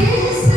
Yes.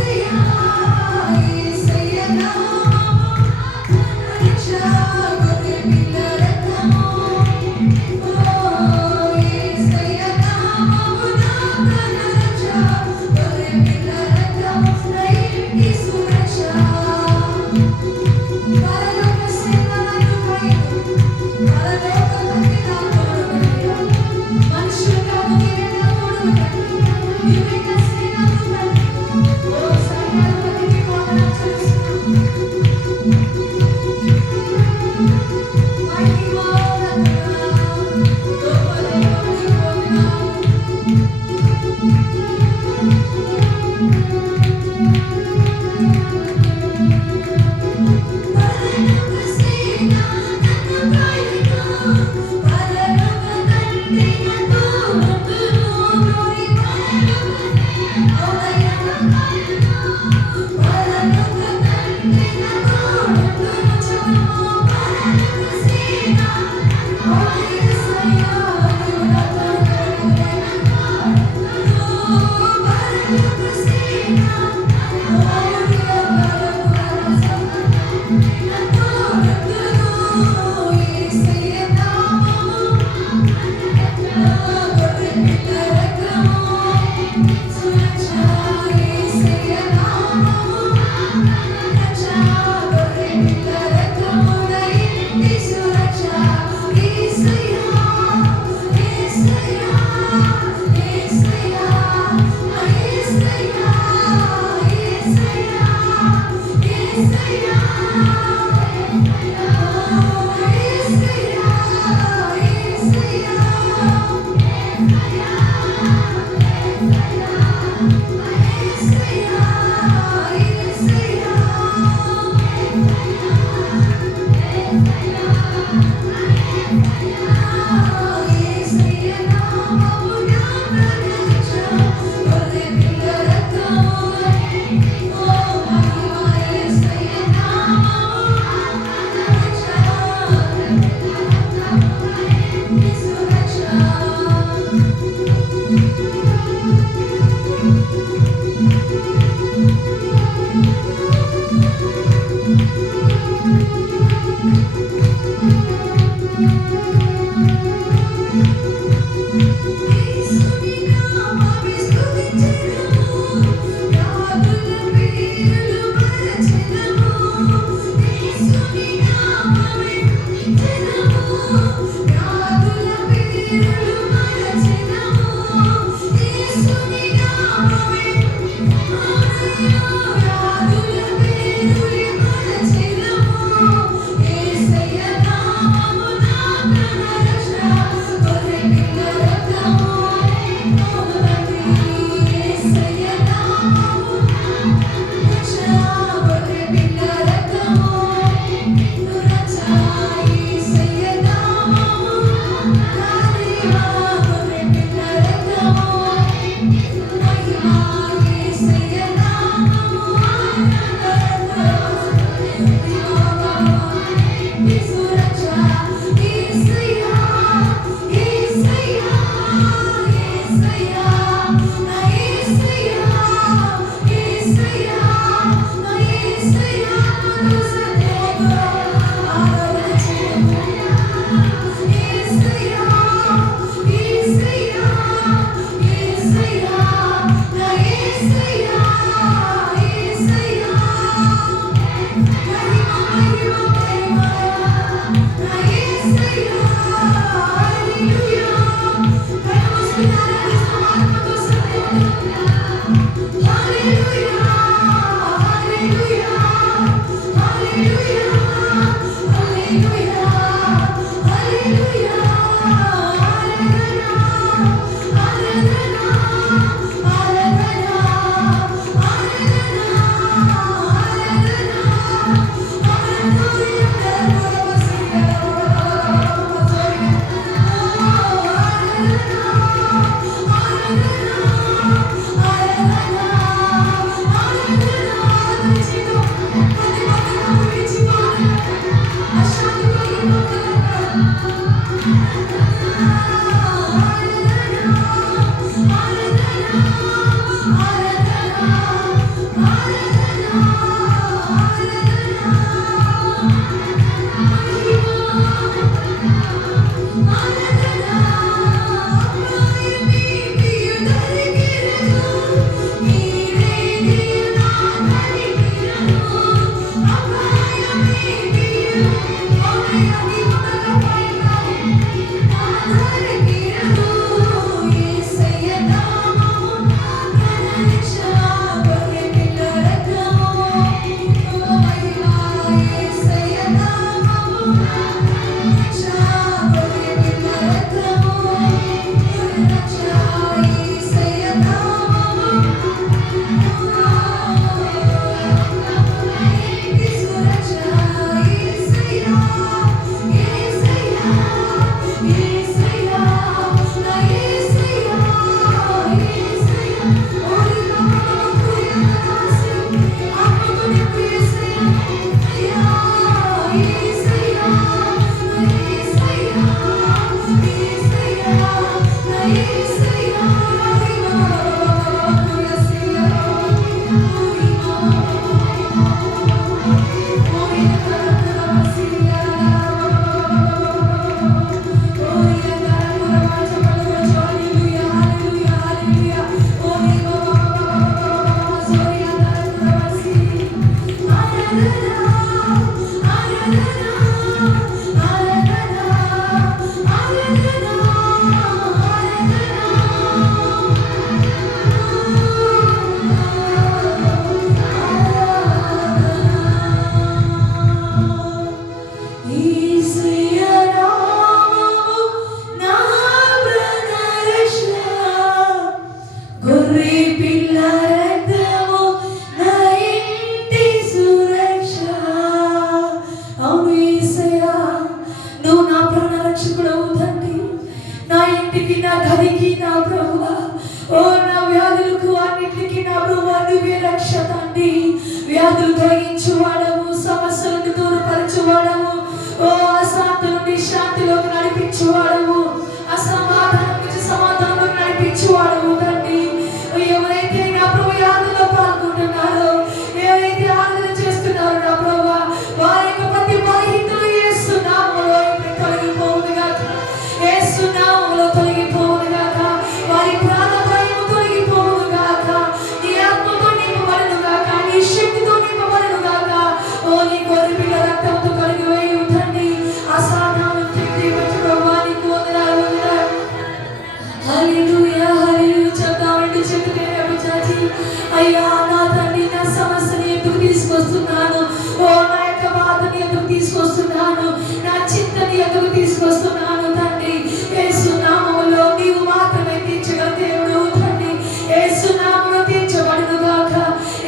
అయ్యా నా తండ్రి నా సమస్యని ఎదురు తీసుకొస్తున్నాను. ఓ నా యొక్క బాధని ఎదురు తీసుకొస్తున్నాను, నా చింతని ఎదురు తీసుకొస్తున్నాను తండ్రి. యేసు నామములో నీవు మాత్రమే తీర్చగల దేవుడు తండ్రి. యేసు నామములో తీర్చబడును గాక,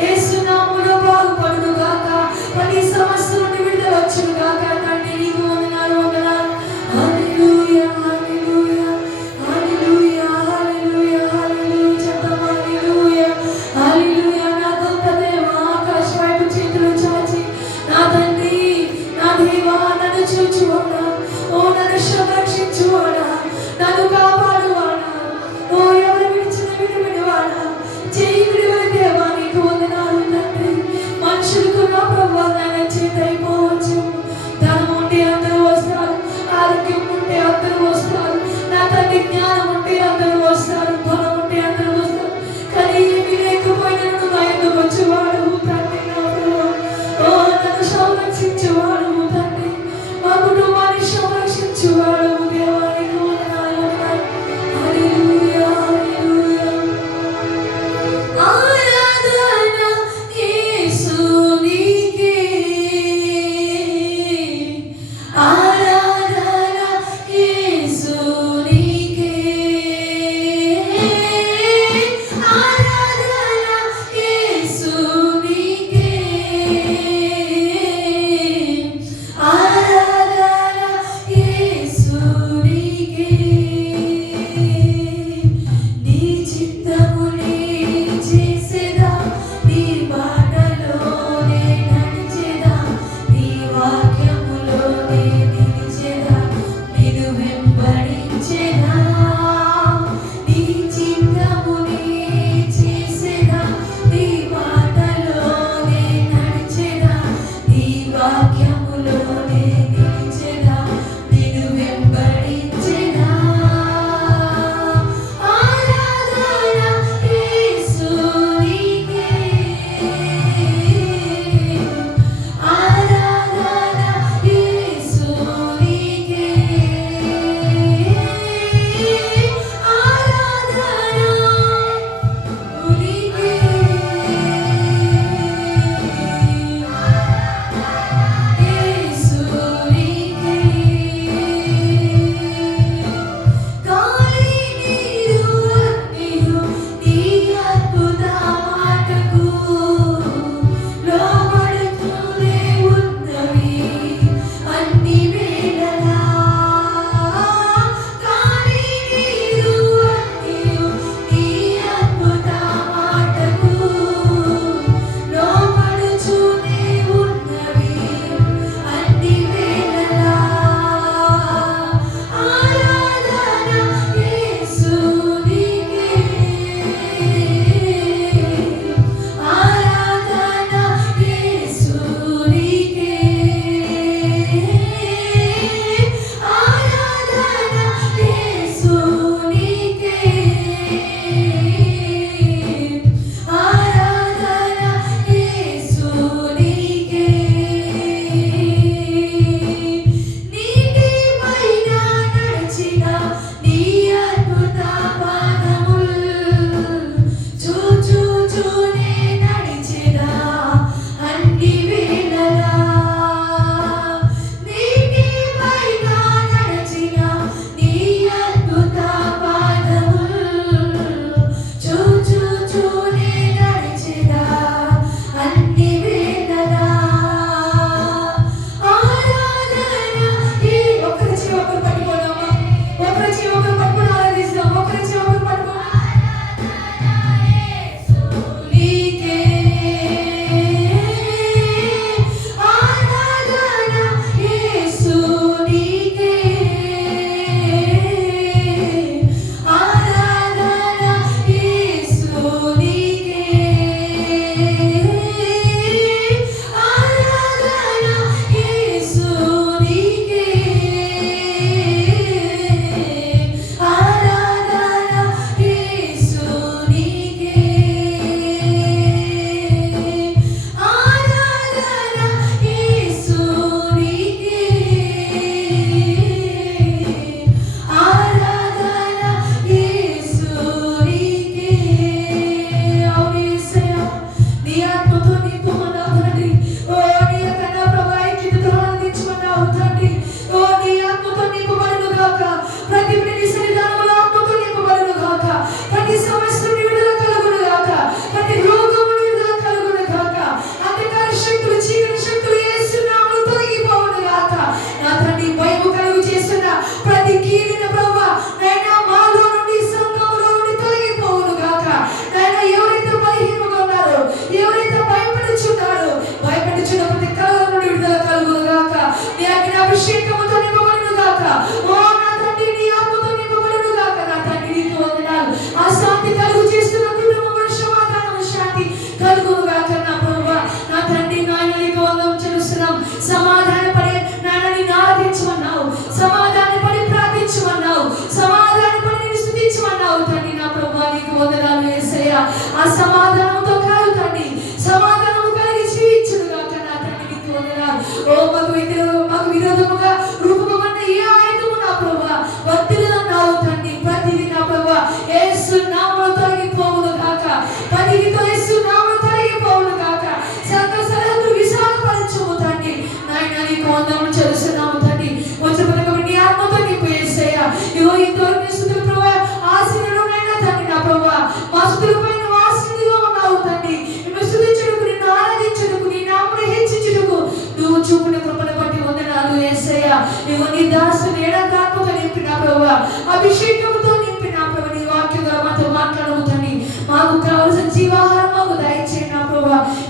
యేసు నామములో బాగుపడును గాక, ప్రతి సమస్య నుండి విడుదల వచ్చును గాక తండ్రి. నీకు వందనాలు వందనాలు. హల్లెలూయా హల్లెలూయా హల్లెలూయా హల్లెలూయా హల్లెలూయా హల్లెలూయా.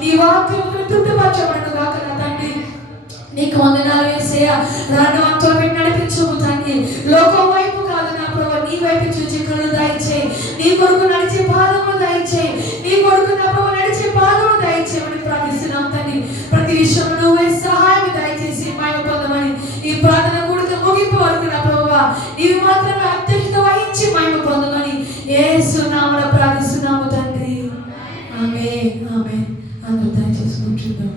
ఈ వాక్యం తృప్తిపరచబడను గాక నా తండ్రి. నీకు వందనాలు యేసయ్యా. నన్ను అంతో పెట్టి నడిపించుము తండ్రి. లోకం వైపు కాదు నా ప్రభువా, నీ వైపు చూచి కళ్ళు దయచేయి. నీ కొరకు నడిచే పాదములు దయచేయి. నీ కొరకు నా ప్రభువా నడిచే పాదములు దయచేయమని ప్రార్థిస్తున్నాం తండ్రి. ప్రతి విషయంలో నువ్వే సహాయం దయచేసి మహిమ పొందమని ఈ ప్రార్థన కూడిక ముగింపు వరకు నా ప్రభువా నీవు మాత్రమే అధ్యక్షత వహించి మహిమ పొందమని యేసు నామములో ప్రార్థిస్తున్నాము తండ్రి. ఆమేన్ ఆమేన్. అందరూ దయచేసి కూర్చుందాం.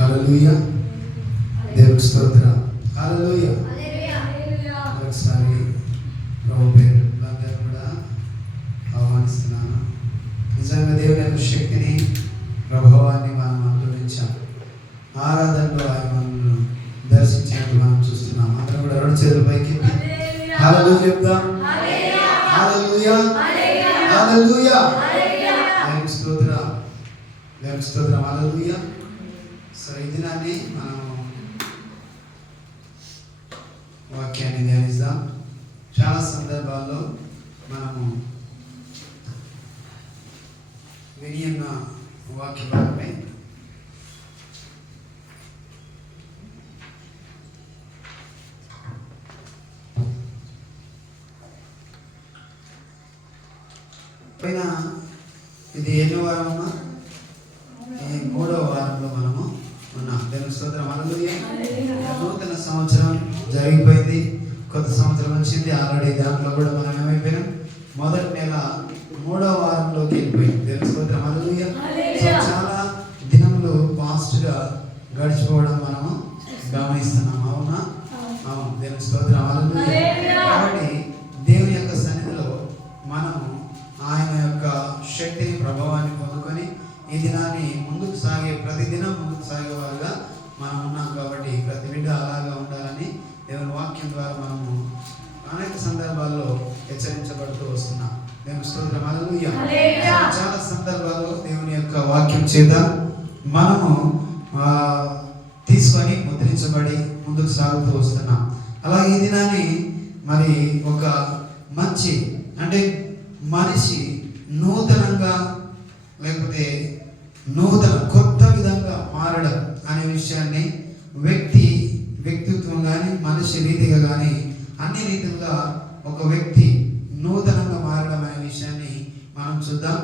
హల్లెలూయా. దేవుని స్తోత్రం. హల్లెలూయా. ఒకసారి ప్రభు పేరు అందరూ కూడా ఆహ్వానిస్తున్నాను. నిజంగా దేవుని యొక్క శక్తిని ప్రభావాన్ని మనం అనుభవించాం. ఆరాధనలో ఆయన మనల్ని దర్శించినట్టు మనం చూస్తున్నాం. అందరం కూడా రెండు చేతుల పైకి హల్లెలూయా చెప్దాం. హల్లెలూయా హల్లెలూయా. దేవుని స్తోత్రం దేవుని స్తోత్రం. హల్లెలూయా. సో ఈ దినాన్ని మనం వాక్యాన్ని ధ్యానిద్దాం. చాలా సందర్భాల్లో మనము విని ఉన్న వాక్య భాగమే పైన. ఇది ఎన్నో వారమా? ఈ 3వ వారంలో మనము ఉన్నాం. దేవుని స్తోత్రం. హల్లెలూయా. నూతన సంవత్సరం జరిగిపోయింది, కొత్త సంవత్సరం వచ్చింది. ఆల్రెడీ దాంట్లో కూడా మనం ఏమైపోయినాం, మొదటి నెల 3వ వారంలోకి వెళ్ళిపోయింది. దేవుని స్తోత్రం. హల్లెలూయా. చాలా దినములు ఫాస్ట్గా గడిచిపోవడం మనము గమనిస్తున్నాం. అవునా? అవును. దేవుని స్తోత్రం. హల్లెలూయా. కాబట్టి దేవుని యొక్క సన్నిధిలో మనము ఆయన యొక్క శక్తిని ప్రభావాన్ని పొందుకొని ఈ దినాన్ని ముందుకు సాగే, ప్రతిదినం ముందుకు సాగేవారుగా మనం ఉన్నాం. కాబట్టి ప్రతి బిడ్డ అలాగా ఉండాలని దేవుని వాక్యం ద్వారా మనము అనేక సందర్భాల్లో హెచ్చరించబడుతూ వస్తున్నాం. దేవుని స్తోత్రం. హల్లెలూయా. చాలా సందర్భాల్లో దేవుని యొక్క వాక్యం చేత మనము తీసుకొని ముద్రించబడి ముందుకు సాగుతూ వస్తున్నాం. అలాగే ఈ దినాన్ని మరి ఒక మంచి అంటే మనిషి నూతనంగా లేకపోతే కొత్త విధంగా మారడం అనే విషయాన్ని వ్యక్తిత్వం కానీ మనిషి రీతిగా కానీ అన్ని రీతిగా ఒక వ్యక్తి నూతనంగా మారడం అనే విషయాన్ని మనం చూద్దాం.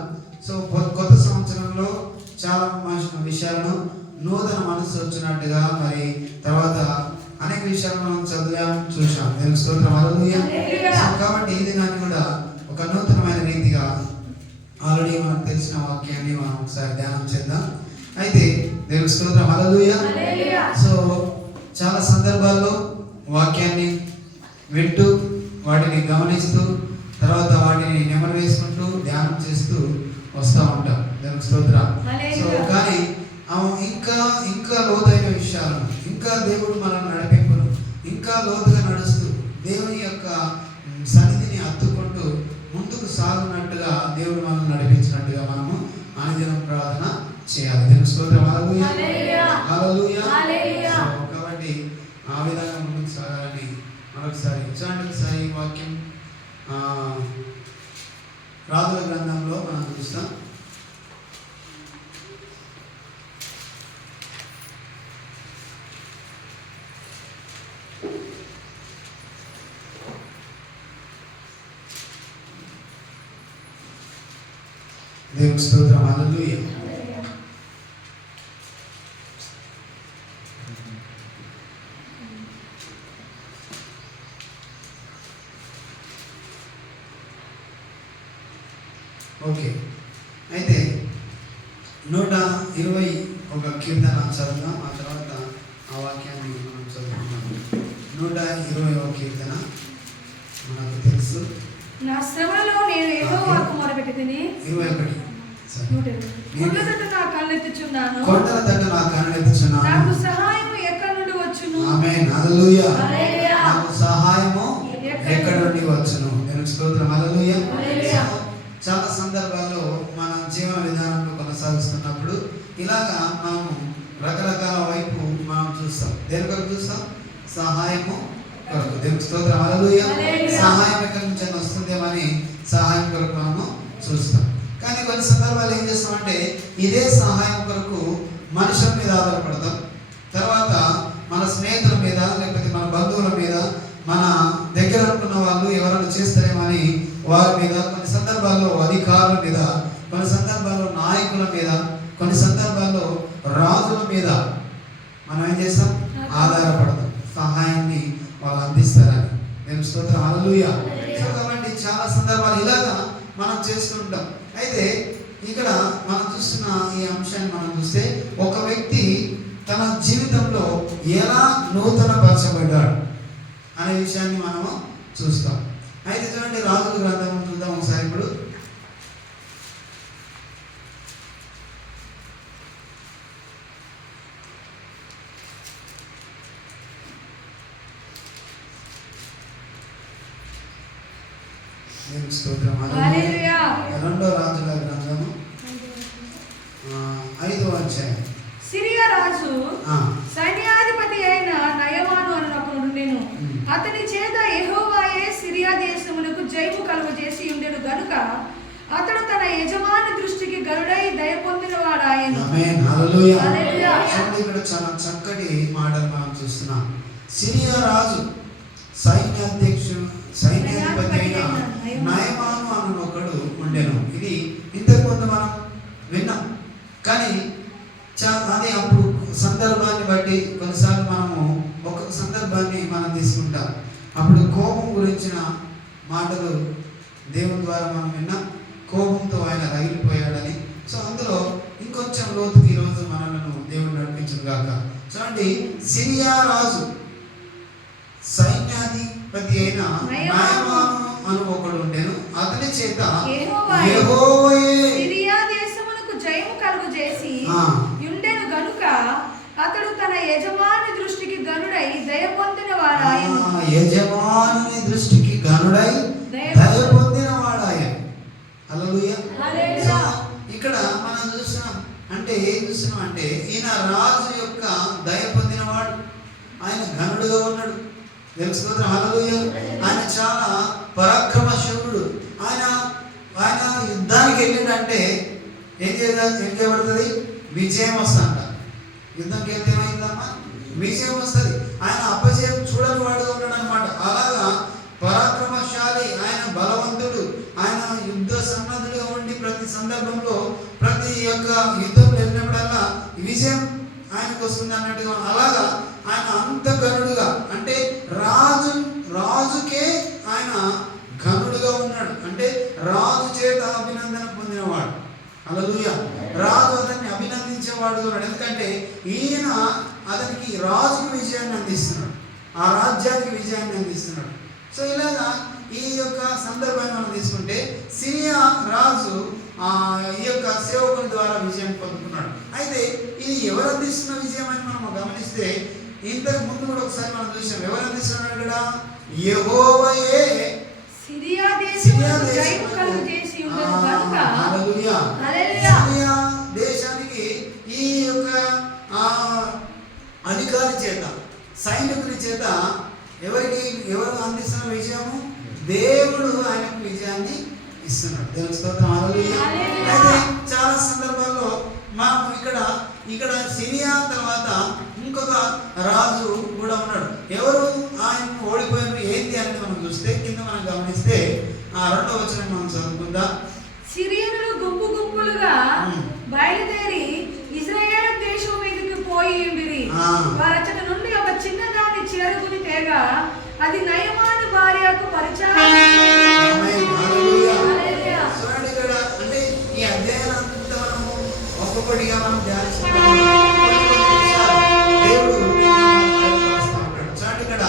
సో కొత్త సంవత్సరంలో చాలా విషయాలను నూతన మనసు వచ్చినట్టుగా మరి తర్వాత అనేక విషయాలు మనం చదివాం, చూసాం. దేవుని స్తోత్రం. హల్లెలూయా. కాబట్టి ఈ దినాన్ని కూడా ఒక నూతనమైన రీతిగా ఆల్రెడీ మనకు తెలిసిన వాక్యాన్ని మనం ఒకసారి ధ్యానం చేద్దాం. అయితే దేవుని స్తోత్రం. హల్లెలూయా. సో చాలా సందర్భాల్లో వాక్యాన్ని వింటూ వాటిని గమనిస్తూ తర్వాత వాటిని నెమరు వేసుకుంటూ ధ్యానం చేస్తూ వస్తూ ఉంటాం. దేవుని స్తోత్రం. సో కానీ ఇంకా లోతైన విషయాలను, ఇంకా దేవుడు మనల్ని నడిపింపును, ఇంకా లోతుగా నడుస్తూ దేవుని యొక్క సన్నిధిని హత్తుకుంటూ ముందుకు సాగునట్టుగా దేవుడు మనల్ని నడిపించినట్టుగా మనము అనుదినం ప్రార్థన చేయాలి. దేవుని స్తోత్రం. హల్లెలూయా హల్లెలూయా. కాబట్టి ఆ విధంగా ముందుకు సాగాలని మరొకసారి ఒకసారి వాక్యం రాజుల గ్రంథంలో మనం చూస్తాం. దేవుని స్తోత్రం. హల్లెలూయా. ఓకే. అయితే 121 కీర్తన చదువుదాం. ఆ తర్వాత ఆ వాక్యాన్ని మనం చదువుకున్నాం. 121 కీర్తన మనకు తెలుసు. నా శ్రమలో నేను యెహోవాకు మొరపెట్టుకుని 21 కొండల తట్టు నా కన్నెత్తుచున్నాను. నాకు సహాయం ఎక్కడి నుండి వచ్చును? ఆమేన్. హల్లెలూయా. హల్లెలూయా. నాకు సహాయము ఎక్కడ నుండి వచ్చును? దేవునికి స్తోత్రం. హల్లెలూయా. హల్లెలూయా. చాలా సందర్భాల్లో మన జీవన విధానంలో కొనసాగిస్తున్నప్పుడు ఇలాగా మనము రకరకాల వైపు మనం చూస్తాం. దేని కొరకు చూస్తాం? సహాయము కొరకు. దేవునికి స్తోత్రం. హల్లెలూయా. హల్లెలూయా. సహాయం ఎక్కడి నుంచి వస్తుందేమని సహాయం కొరకు మనము చూస్తాం. కానీ కొన్ని సందర్భాలు ఏం చేస్తామంటే ఇదే సహాయం కొరకు మనుషుల మీద ఆధారపడతాం. తర్వాత మన స్నేహితుల మీద, లేకపోతే మన బంధువుల మీద, మన దగ్గర అనుకున్న వాళ్ళు ఎవరైనా చేస్తారేమని వారి మీద, కొన్ని సందర్భాల్లో అధికారుల మీద, కొన్ని సందర్భాల్లో నాయకుల మీద, కొన్ని సందర్భాల్లో రాజుల మీద మనం ఏం చేస్తాం? ఆధారపడతాం. సహాయాన్ని వాళ్ళు అందిస్తారని. దేవుని స్తోత్రం. హల్లెలూయా. సో కాబట్టి చాలా సందర్భాలు ఇలాగా మనం చేస్తుంటాం. అయితే ఇక్కడ మనం చూస్తున్న ఈ అంశాన్ని మనం చూస్తే ఒక వ్యక్తి తన జీవితంలో ఎలా నూతన పరచబడ్డాడు అనే విషయాన్ని మనము చూస్తాం. అయితే చూడండి, రాజుల గ్రంథం చూద్దాం ఒకసారి. ఇప్పుడు స్తోత్రం. హల్లెలూయా. రెండో రాజుల గ్రంథము 5వ అధ్యాయం. సిరియా రాజు సైన్యాధిపతి అయిన నయమాను అన్నప్పుడు నేను అతని చేత యెహోవాయే సిరియా దేశమునకు జయము కలుగజేసి ఉండెను గనుక అతడు తన యజమాని దృష్టికి గరుడై దయ పొందిన వాడాయను. ఆమేన్. హల్లెలూయా. హల్లెలూయా. ఇక్కడ చాలా చక్కటి మాటలు మనం చూస్తున్నాం. సిరియా రాజు సైన్యాధిపతి అయిన నయమాను అన్న ఒకడు ఉండెను. ఇది ఇంతకుముందు మనం విన్నాం. కానీ అది అప్పుడు సందర్భాన్ని బట్టి కొన్నిసార్లు మనము ఒక సందర్భాన్ని మనం తీసుకుంటాం. అప్పుడు కోపం గురించిన మాటలు దేవుని ద్వారా మనం విన్నాం. కోపంతో ఆయన రగిలిపోయాడని. సో అందులో ఇంకొంచెం లోతుకి ఈరోజు మనలను దేవుడు నడిపించును గాక. చూడండి, సిరియా రాజు సైన్యాధిపతి అయిన నయమాను అను ఒకడు ఉండెను. అతని చేత యెహోవాయే సిరియా దేశమునకు జయము కలుగజేసి ఉండెను గనుక అతడు తన యజమాని దృష్టికి గనుడై దయ పొందిన వాడాయను. యజమాని దృష్టికి గనుడై దయ పొందిన వాడాయను. హల్లెలూయా. హల్లెలూయా. ఇక్కడ మనం చూస్తున్నాం అంటే ఏం చూస్తున్నాం అంటే ఈయన రాజు యొక్క దయ పొందినవాడు. ఆయన ఘనుడుగా ఉన్నాడు. దేవుని స్తోత్రం. హల్లెలూయా. ఆయన చాలా పరాక్రమశూరుడు. ఆయన యుద్ధానికి వెళ్ళిందంటే ఏం చేయబడుతుంది? విజయం వస్తుందంట. యుద్ధంకి వెళ్తే ఏమైందమ్మా? విజయం వస్తుంది. ఆయన అపజయం చూడని వాడుగా ఉన్నాడు అనమాట. అలాగా పరాక్రమశాలి, ఆయన బలవంతుడు, ఆయన యుద్ధ సన్నద్ధులుగా ఉండి ప్రతి సందర్భంలో ప్రతి యొక్క యుద్ధం వెళ్ళినప్పుడల్లా విజయం ఆయనకు వస్తుంది అన్నట్టుగా. అలాగా ఆయన అంత ఘనుడుగా అంటే రాజుకే ఆయన ఘనుడుగా ఉన్నాడు. అంటే రాజు చేత అభినందన పొందినవాడు. హల్లెలూయా. రాజు అతన్ని అభినందించేవాడు ఉన్నాడు. ఎందుకంటే ఈయన అతనికి రాజుకి విజయాన్ని అందిస్తున్నాడు, ఆ రాజ్యానికి విజయాన్ని అందిస్తున్నాడు. సో ఇలాగా ఈ యొక్క సందర్భాన్ని మనం తీసుకుంటే సిరియా రాజు ఈ యొక్క సేవకుని ద్వారా విజయాన్ని పొందుకున్నాడు. అయితే ఇది ఎవరు అందిస్తున్న విజయం అని మనం గమనిస్తే ఇంతకు ముందు కూడా ఒకసారి మనం చూసాం. ఎవరు అందిస్తున్నాడు ఇక్కడ? యెహోవాయే సిరియా దేశమునకు జయము కలుగజేసి ఉండెను గనుక. హల్లెలూయా. హల్లెలూయా. సిరియా దేశానికి ఈ యొక్క అధికారి చేత, సైనికుని చేత ఎవరు అందిస్తున్న విజయము? దేవుడు ఆయనకు విజయాన్ని ఇస్తున్నాడు. దేవుని స్తోత్రం. హల్లెలూయా. అయితే చాలా సందర్భాల్లో మనం ఇక్కడ సిరియా తర్వాత ఇంకొక రాజు కూడా ఉన్నాడు. ఎవరు ఆయన ఓడిపోయారు ఏంటి అని మనం చూస్తే కింద మనం గమనిస్తే 2వ వచనం మనం చదువుకుందాం. సిరియనులు గుంపు గుంపులుగా బయలుదేరి ఇశ్రాయేలు దేశం మీదకి పోయి ఉండిరి. వారచ్చట నుండి ఒక చిన్నదాన్ని చేరుకుని తేగా అది నయమాను భార్యకు పరిచయం. అంటే ఈ అధ్యాయం అంతా మనము ఒక్కొక్కటిగా మనం ధ్యానిస్తున్నాం. దేవుడు ఇక్కడ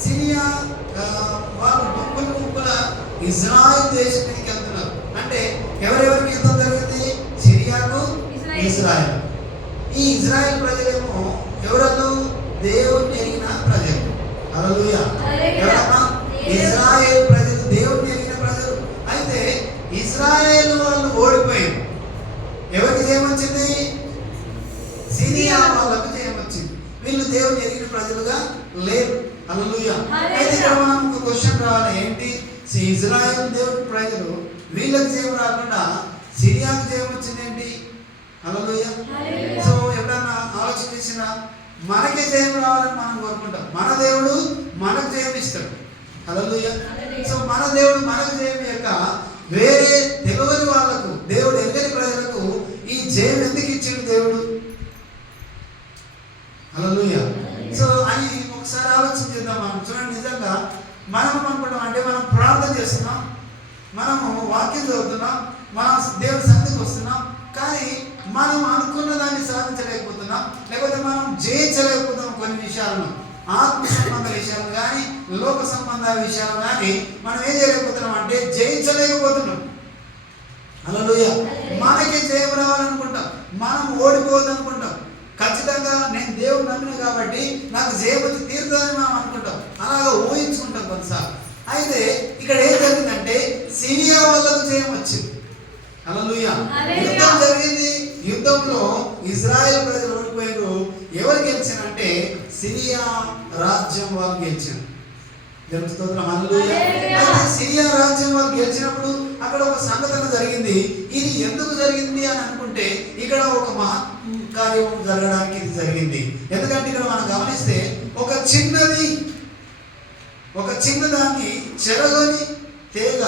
సిరియా వాళ్ళు గుంపుల ఇజ్రాయెల్ దేశం మీదకి వెళ్తున్నారు. అంటే ఎవరెవరికి యుద్ధం జరిగింది? సిరియాకు, ఇజ్రాయెల్. ఈ ఇజ్రాయెల్ ప్రజలేమో ఎవరన్నా దేవుని ఎరిగిన ప్రజలు. హల్లెలూయా. హల్లెలూయా. ఎవరమ్మా? ఇశ్రాయేలు ప్రజలు, దేవుని ఎరిగిన ప్రజలు. అయితే ఇశ్రాయేలు వాళ్ళు ఓడిపోయారు. ఎవరికి జయం వచ్చింది? సిరియా వాళ్ళకు జయం వచ్చింది. వీళ్ళు దేవుని ఎరిగిన ప్రజలుగా లేరు. హల్లెలూయా. అయితే ఇక్కడ మనం ఒక క్వశ్చన్ రావాలి, ఏంటి? ఇజ్రాయేల్ దేవుని ప్రజలు, వీళ్ళకి జయం రాకుండా సిరియాకు జయం వచ్చింది ఏంటి? హల్లెలూయా. సో ఎప్పుడన్నా ఆలోచన చేసినా మనకి జయం రావాలని మనం కోరుకుంటాం. మన దేవుడు మనకు జయం ఇస్తాడు. హల్లెలూయా. సో మన దేవుడు మనకు జయం ఇయ్యక వేరే తెలియని వాళ్ళకు, దేవుడు ఎరుగని ప్రజలకు ఈ జయం ఎందుకు ఇచ్చిండు దేవుడు? హల్లెలూయా. సో అని ఒకసారి ఆలోచన చేద్దాం. మనం చూడండి, నిజంగా మనం అనుకుంటాం అంటే మనం ప్రార్థన చేస్తున్నాం, మనము వాక్యం చదువుతున్నాం, మనం దేవుడి సన్నిధికి వస్తున్నాం, కానీ మనం అనుకున్న దాన్ని సాధించలేకపోతున్నాం, లేకపోతే మనం జయించలేకపోతున్నాం. కొన్ని విషయాలను, ఆత్మ సంబంధ విషయాలు కానీ లోక సంబంధ విషయాలు కానీ మనం ఏం చేయలేకపోతున్నాం అంటే జయించలేకపోతున్నాం. హల్లెలూయా. మనకి జయం రావాలనుకుంటాం, మనం ఓడిపోవద్దు అనుకుంటాం. ఖచ్చితంగా నేను దేవుడు నమ్మిన కాబట్టి నాకు జయం వచ్చి తీరుతుందని మనం అనుకుంటాం, అలాగా ఊహించుకుంటాం కొన్నిసార్లు. అయితే ఇక్కడ ఏం జరిగిందంటే సిరియా వాళ్ళకు జయం వచ్చింది. హల్లెలూయా. యుద్ధం జరిగింది. యుద్ధంలో ఇజ్రాయెల్ ప్రజలు ఓడిపోయారు. ఎవరు గెలిచారంటే సిరియా రాజ్యం వాళ్ళు గెలిచారు. దేవుని స్తోత్రం. హల్లెలూయా. అయితే సిరియా రాజ్యం వాళ్ళు గెలిచినప్పుడు అక్కడ ఒక సంఘటన జరిగింది. ఇది ఎందుకు జరిగింది అని అనుకుంటే ఇక్కడ ఒక మహా కార్యం జరగడానికి ఇది జరిగింది. ఎందుకంటే ఇక్కడ మనం గమనిస్తే ఒక చిన్నదాన్ని చెరగని తీగ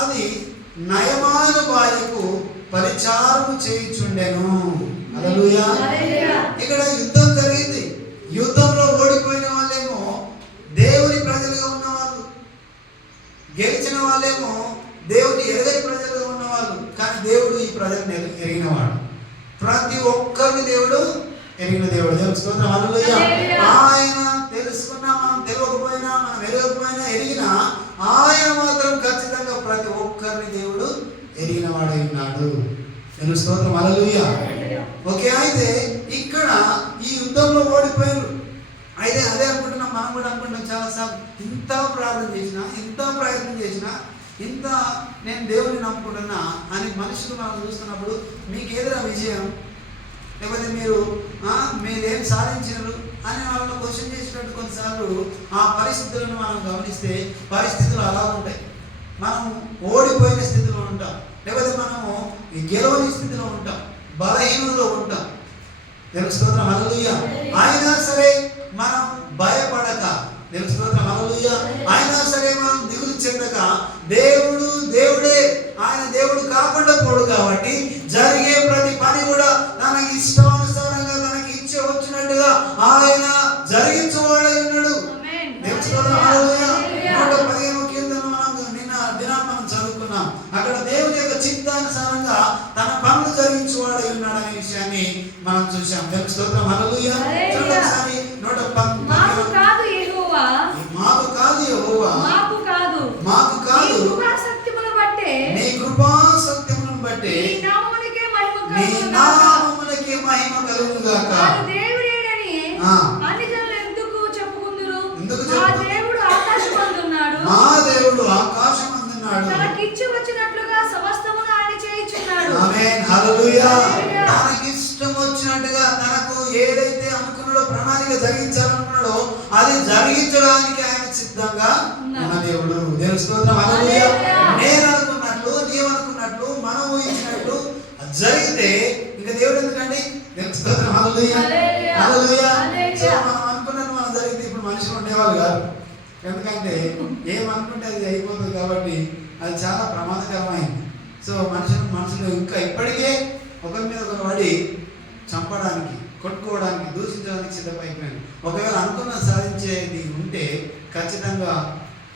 అది నయమాను భార్యకు పరిచారము చేయుచుండెను. హల్లెలూయా. ఇక్కడ యుద్ధం జరిగింది. యుద్ధంలో ఓడిపోయిన వాళ్ళేమో దేవుని ప్రజలుగా ఉన్నవాళ్ళు, గెలిచిన వాళ్ళేమో దేవుని ఎరగని ప్రజలుగా ఉన్నవాళ్ళు. కానీ దేవుడు ఈ ప్రజలను ఎరిగినవాడు. ప్రతి ఒక్కరిని దేవుడు ఎరిగిన దేవుడు. దేవుని స్తోత్రం. హల్లెలూయా. ఆయన తెలుసుకున్నా, మనం తెలియకపోయినా, మనం ఎరగకపోయినా, ఎరిగినా ఆయన మాత్రం ఖచ్చితంగా ప్రతి ఒక్కరిని దేవుడు ఎరిగిన వాడై ఉన్నాడు. దేవుని స్తోత్రం. హల్లెలూయా. ఓకే. అయితే ఇక్కడ ఈ యుద్ధంలో ఓడిపోయారు. అయితే అదే అనుకుంటున్నాం, మనం కూడా అనుకుంటున్నాం చాలాసార్లు, ఇంత ప్రార్థన చేసినా, ఇంత ప్రయత్నం చేసినా, ఇంత నేను దేవుని నమ్ముకుంటున్నా అని మనుషులు మనం చూస్తున్నప్పుడు మీకు ఏదైనా విజయం, లేకపోతే మీరేం సాధించినారు అని వాళ్ళని క్వశ్చన్ చేసినట్టు కొన్నిసార్లు ఆ పరిస్థితులను మనం గమనిస్తే పరిస్థితులు అలా ఉంటాయి. మనం ఓడిపోయిన స్థితిలో ఉంటాం, లేకపోతే మనము గెలవని స్థితిలో ఉంటాం, బలహీనంలో ఉంటాం. దేవుని స్తోత్రం. హల్లెలూయా. అయినా సరే మనం భయపడక, దేవుని స్తోత్రం. హల్లెలూయా. అయినా సరే మనం దిగులు చెందక, దేవుడే, ఆయన దేవుడు కాకుండా పోడు కాబట్టి జరిగే ప్రతి పని కూడా తనకి ఇష్టానుసారంగా తనకి ఇచ్చే వచ్చినట్టుగా ఆయన జరిగించువాడై ఉన్నాడు. దేవుని స్తోత్రం. హల్లెలూయా. 115వ కీర్తన నిన్న దినాన్ని మనం చదువుకున్నాం. అక్కడ దేవుని యొక్క చిత్తానుసారంగా తన పనులు జరిగించువాడై ఉన్నాడు అనే విషయాన్ని మనం చూసాం. దేవుని స్తోత్రం. హల్లెలూయా. చూడండి ఒకసారి 115 మాకు కాదు యెహోవా, మాకు కాదు నీ కృపా సత్యములను బట్టే నీ నామమునకే మహిమ కలుగును గాక. మా దేవుడు ఆకాశమందున్నాడు, తనకిచ్చి వచ్చినట్లుగా సమస్తమును ఆయన చేయుచున్నాడు. ఆమేన్. హల్లెలూయా. తనకి ఇష్టం వచ్చినట్టుగా తనకు ఏదైతే అనుకున్నాడో, ప్రణాళిక జరిగించాలనుకున్నాడో అది జరిగించడానికి ఆయన సిద్ధంగా ఉన్న దేవుడు. దేవుని స్తోత్రం. హల్లెలూయా. నేను అనుకున్నట్లు, నీవు అనుకున్నట్లు, మనం ఊహించినట్లు జరిగితే ఇంకా దేవుడు ఎందుకండి? దేవుని స్తోత్రం. హల్లెలూయా. హల్లెలూయా. సో మనం అనుకున్నట్టు మనం జరిగితే ఇప్పుడు మనుషులు ఉండేవాళ్ళు కాదు. ఎందుకంటే ఏమనుకుంటే అది అయిపోతుంది కాబట్టి అది చాలా ప్రమాదకరమైంది. సో మనుషులు ఇంకా ఇప్పటికే ఒకరి మీద ఒకరు పడి చంపడానికి, కొట్టుకోవడానికి, దూషించడానికి సిద్ధమైపోయాడు. ఒకవేళ అనుకున్న సాధించేది ఉంటే ఖచ్చితంగా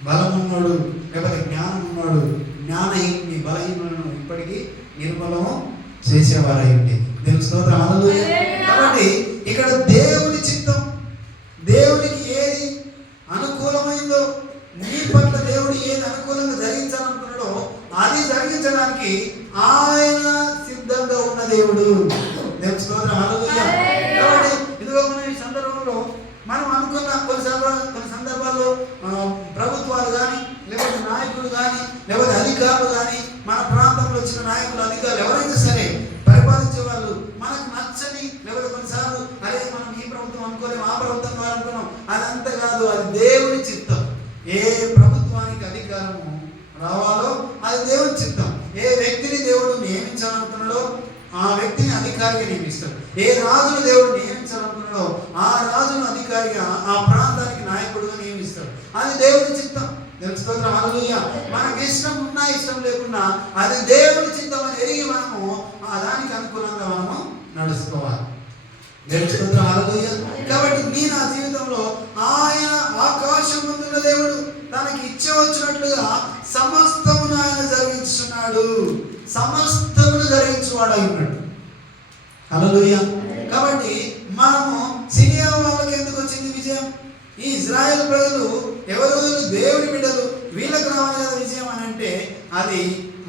బలం ఉన్నాడు, లేకపోతే జ్ఞానం ఉన్నాడు, జ్ఞానహీనుని, బలహీనులను ఇప్పటికీ నిర్మూలము చేసేవారై ఉండే. దేవుని స్తోత్రం. హల్లెలూయా. కాబట్టి ఇక్కడ దేవుని చిత్తం, దేవునికి ఏది అనుకూలమైందో, నీ పట్ల దేవుడు ఏది అనుకూలంగా జరిగించాలనుకున్నాడో అది జరిగించడానికి ఆయన సిద్ధంగా ఉన్న దేవుడు. దేవుని స్తోత్రం. హల్లెలూయా. కాబట్టి ఇదిగో మనం ఈ సందర్భంలో మనం అనుకున్న కొన్ని సందర్భాలు కాదు, అది దేవుని చిత్తం. ఏ ప్రభుత్వానికి అధికారము రావాలో అది దేవుని చిత్తం. ఏ వ్యక్తిని దేవుడు నియమించాలనుకున్నాడో ఆ వ్యక్తిని అధికారిగా నియమిస్తాడు. ఏ రాజును దేవుడు నియమించాలనుకున్నాడో ఆ రాజును అధికారిగా, ఆ ప్రాంతానికి నాయకుడుగా నియమిస్తాడు. అది దేవుని చిత్తం. తెలుసుకోవడం హల్లెలూయా. మనకి ఇష్టం ఉన్నా ఇష్టం లేకున్నా అది దేవుని చిత్తం అని ఎరిగి మనము ఆ దానికి అనుకూలంగా మనము నడుచుకోవాలి. తెలుసుకోవడం హల్లెలూయా. కాబట్టి నీ నా జీవితంలో ఆయన ఆకాశం ముందున్న దేవుడు తనకి ఇచ్చే వచ్చినట్లుగా సమస్తమును ఆయన జరిగించున్నాడు. సమస్తమును జరిగించువాడై ఉన్నాడు. హల్లెలూయా. కాబట్టి మనము సిరియా వాళ్ళకి ఎందుకు వచ్చింది విజయం? ఈ ఇజ్రాయెల్ ప్రజలు ఎవరు? దేవుని బిడ్డలు, వీళ్ళకి రావాలి కదా విజయం అని అంటే అది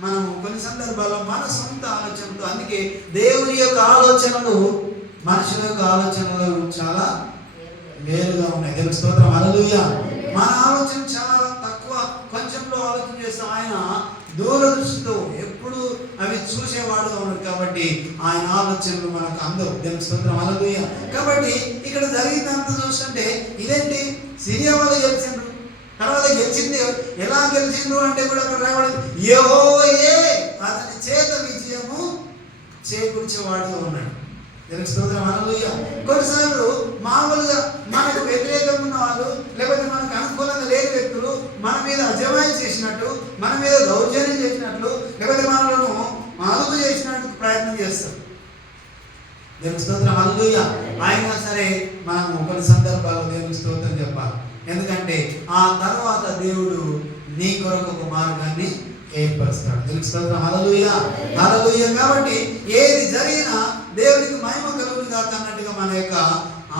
మనం కొన్ని సందర్భాల్లో మన సొంత ఆలోచనలు. అందుకే దేవుని యొక్క ఆలోచనలు మనుషుల యొక్క ఆలోచనలు చాలా వేరుగా ఉన్నాయి. దేవుని స్తోత్రం హల్లెలూయా. మన ఆలోచన చాలా తక్కువ, కొంచెంలో ఆలోచన చేస్తాం. ఆయన దూరదృష్టితో ఎప్పుడు అవి చూసేవాడుగా ఉన్నాడు కాబట్టి ఆయన ఆలోచనలు మనకు అందరూ. దేవుని స్తోత్రం హల్లెలూయా. కాబట్టి ఇక్కడ జరిగిందంతా చూస్తుంటే ఇదేంటి, సిరియా వాళ్ళు గెలిచిండ్రు. తర్వాత గెలిచింది ఎలా గెలిచిండ్రు అంటే కూడా అక్కడ రాయబడింది, యెహోవాయే అతని చేత విజయము చేకూర్చేవాడుగా ఉన్నాడు. దేవుని స్తోత్రం హల్లెలూయా. కొన్నిసార్లు మామూలుగా మనకు వ్యతిరేకంగా ఉన్న వాళ్ళు, లేకపోతే మనకు అనుకూలంగా లేని వ్యక్తులు మన మీద అజమాయి చేసినట్టు, మన మీద దౌర్జన్యం చేసినట్లు, లేకపోతే మనలను అదుపు చేసినట్టు ప్రయత్నం చేస్తారు. దేవుని స్తోత్రం హల్లెలూయా. అయినా సరే మనం కొన్ని సందర్భాల్లో దేవుని స్తోత్రం చెప్పాలి. ఎందుకంటే ఆ తర్వాత దేవుడు నీ కొరకు ఒక మార్గాన్ని ఏర్పరుస్తాడు. దేవుని స్తోత్రం హల్లెలూయా. హల్లెలూయా. కాబట్టి ఏది జరిగినా దేవునికి మహిమ కలుగును గాక అన్నట్టుగా మన యొక్క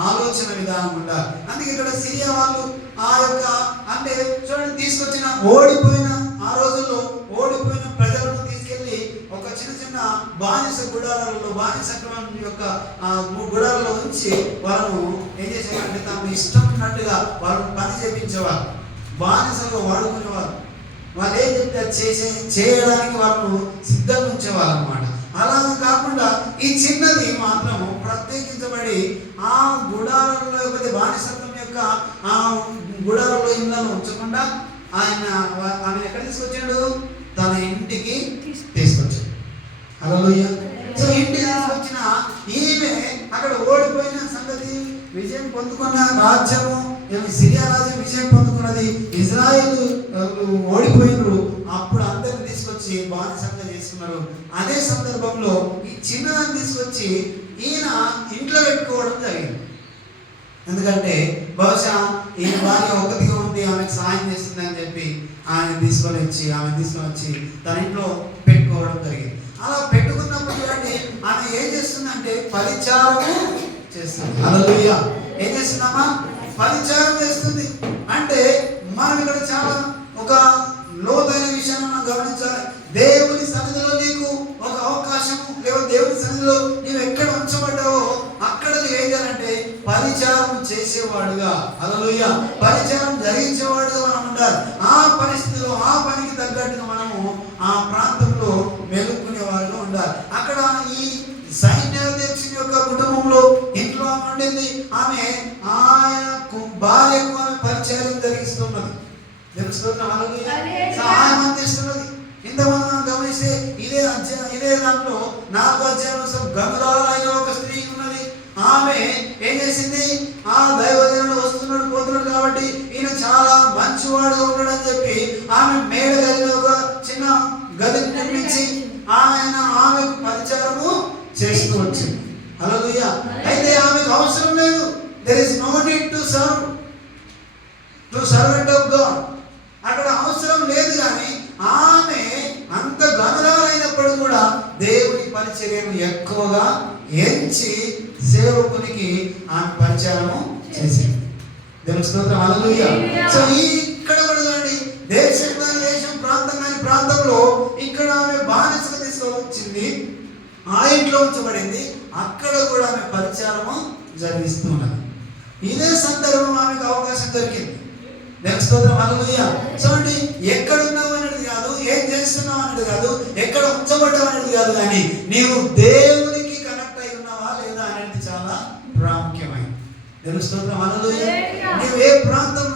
ఆలోచన విధానం ఉండాలి. అందుకే ఇక్కడ సిరియా వాళ్ళు ఆ యొక్క అంటే చూడండి తీసుకొచ్చిన ఓడిపోయిన, ఆ రోజుల్లో ఓడిపోయిన ప్రజలను తీసుకెళ్లి ఒక చిన్న చిన్న బానిస గుడారాలలో, బానిసత్వం యొక్క గుడారాలలో ఉంచి వాళ్ళను ఏం చేసేవారంటే తమ ఇష్టం ఉన్నట్టుగా వాళ్ళని పని చేపించేవారు, బానిసలుగా వాడుకునేవారు. వాళ్ళు ఏం చెప్తే చేయడానికి వాళ్ళను సిద్ధంగా ఉంచేవారు అన్నమాట. అలా కాకుండా ఈ చిన్నది మాత్రము ప్రత్యేకించబడి ఆ గుడారంలో, లేకపోతే బానిసత్వం యొక్క ఆ గుడారంలో ఇళ్ళను ఉంచకుండా ఆమె ఎక్కడ తీసుకొచ్చాడు? తన ఇంటికి తీసుకొచ్చాడు. హల్లెలూయా. సో ఇంటికి తీసుకొచ్చిన ఈమె అక్కడ ఓడిపోయిన సంగతి, విజయం పొందుకున్న రాజ్యము, సిరియా రాజ్యం విజయం పొందుకున్నది, ఇజ్రాయేలు ఓడిపోయినరు. అప్పుడు అందరిని తీసుకొచ్చి బానిసంగా చేసుకున్నారు. అదే సందర్భంలో ఈ చిన్నదాన్ని తీసుకొచ్చి ఈయన ఇంట్లో పెట్టుకోవడం జరిగింది. ఎందుకంటే బహుశా ఈ భార్య ఒకటిగా ఉంది, ఆమెకు సహాయం చేస్తుంది అని చెప్పి ఆమె తీసుకొని వచ్చి తన ఇంట్లో పెట్టుకోవడం జరిగింది. అలా పెట్టుకున్నప్పుడు చూడండి ఆమె ఏం చేస్తుందంటే పరిచారము చేస్తుంది. హల్లెలూయా. ఏం చేస్తుందమ్మా? పరిచారం చేస్తుంది. అంటే మనం ఇక్కడ చాలా ఒక లోతైన విషయాన్ని మనం గమనించాలి. దేవుని సన్నిధిలో నీకు ఒక అవకాశం, లేదా దేవుని సన్నిధిలో నీవు ఎక్కడ ఉంచబడ్డావో అక్కడ నువ్వు ఏం చేయాలంటే పరిచారం చేసేవాడుగా, హల్లెలూయా, పరిచారం జరిగించేవాడుగా మనం ఉండాలి. ఆ పరిస్థితిలో ఆ పనికి తగ్గట్టుగా మనము ఆ ప్రాంతంలో మెలుక్కునేవాడుగా ఉండాలి. అక్కడ ఈ సైన్యాధ్యక్షుని యొక్క కుటుంబంలో ఇంట్లో ఆమె ఉండింది. ఆమె ఆయన భార్యకు ఆమె పరిచయం జరిగిస్తున్నది. సహాయం అందిస్తున్నది. ఇంతమంది మనం గమనిస్తే ఇదే దాంట్లో 4వ అధ్యాయంలో గనురాలైన ఒక స్త్రీ ఉన్నది. ఆమె ఏం చేసింది? ఆ దైవజనుడు వస్తున్నాడు పోతున్నాడు కాబట్టి ఈయన చాలా మంచివాడుగా ఉన్నాడు అని చెప్పి ఆమె మేడ గదిలో ఒక చిన్న గదిని నిర్మించి ఆమెకు పరిచారము చేస్తూ వచ్చింది. హల్లెలూయా. అయితే ఆమెకు అవసరం లేదు. there is no need to servant of God. అక్కడ అవసరం లేదు. కానీ ఆమె అంత గనురాలైనప్పుడు కూడా దేవుని పరిచర్యను ఎక్కువగా ఎంచి సేవకునికి ఆమె పరిచారము చేసింది. దేవుని స్తోత్రం. హల్లెలూయా. సో ఇక్కడ కూడా చూడండి, దేశం ప్రాంతం కాని ప్రాంతంలో ఇక్కడ ఆమె బానిసగా తీసుకొచ్చింది, ఆ ఇంట్లో ఉంచబడింది. అక్కడ కూడా ఆమె పరిచారము జరిగిస్తున్నది. ఇదే సందర్భం ఆమెకు అవకాశం దొరికింది. దేవుని స్తోత్రం. హల్లెలూయా. చూడండి, ఎక్కడున్నావు అనేది కాదు, ఏం చేస్తున్నావు అనేది కాదు, ఎక్కడ ఉంచబడ్డావు అనేది కాదు, కానీ నీవు దేవునికి కనెక్ట్ అయి ఉన్నావా లేదా అనేది చాలా ప్రాముఖ్యమైనది. దేవుని స్తోత్రం. హల్లెలూయా. నీవు ఏ ప్రాంతం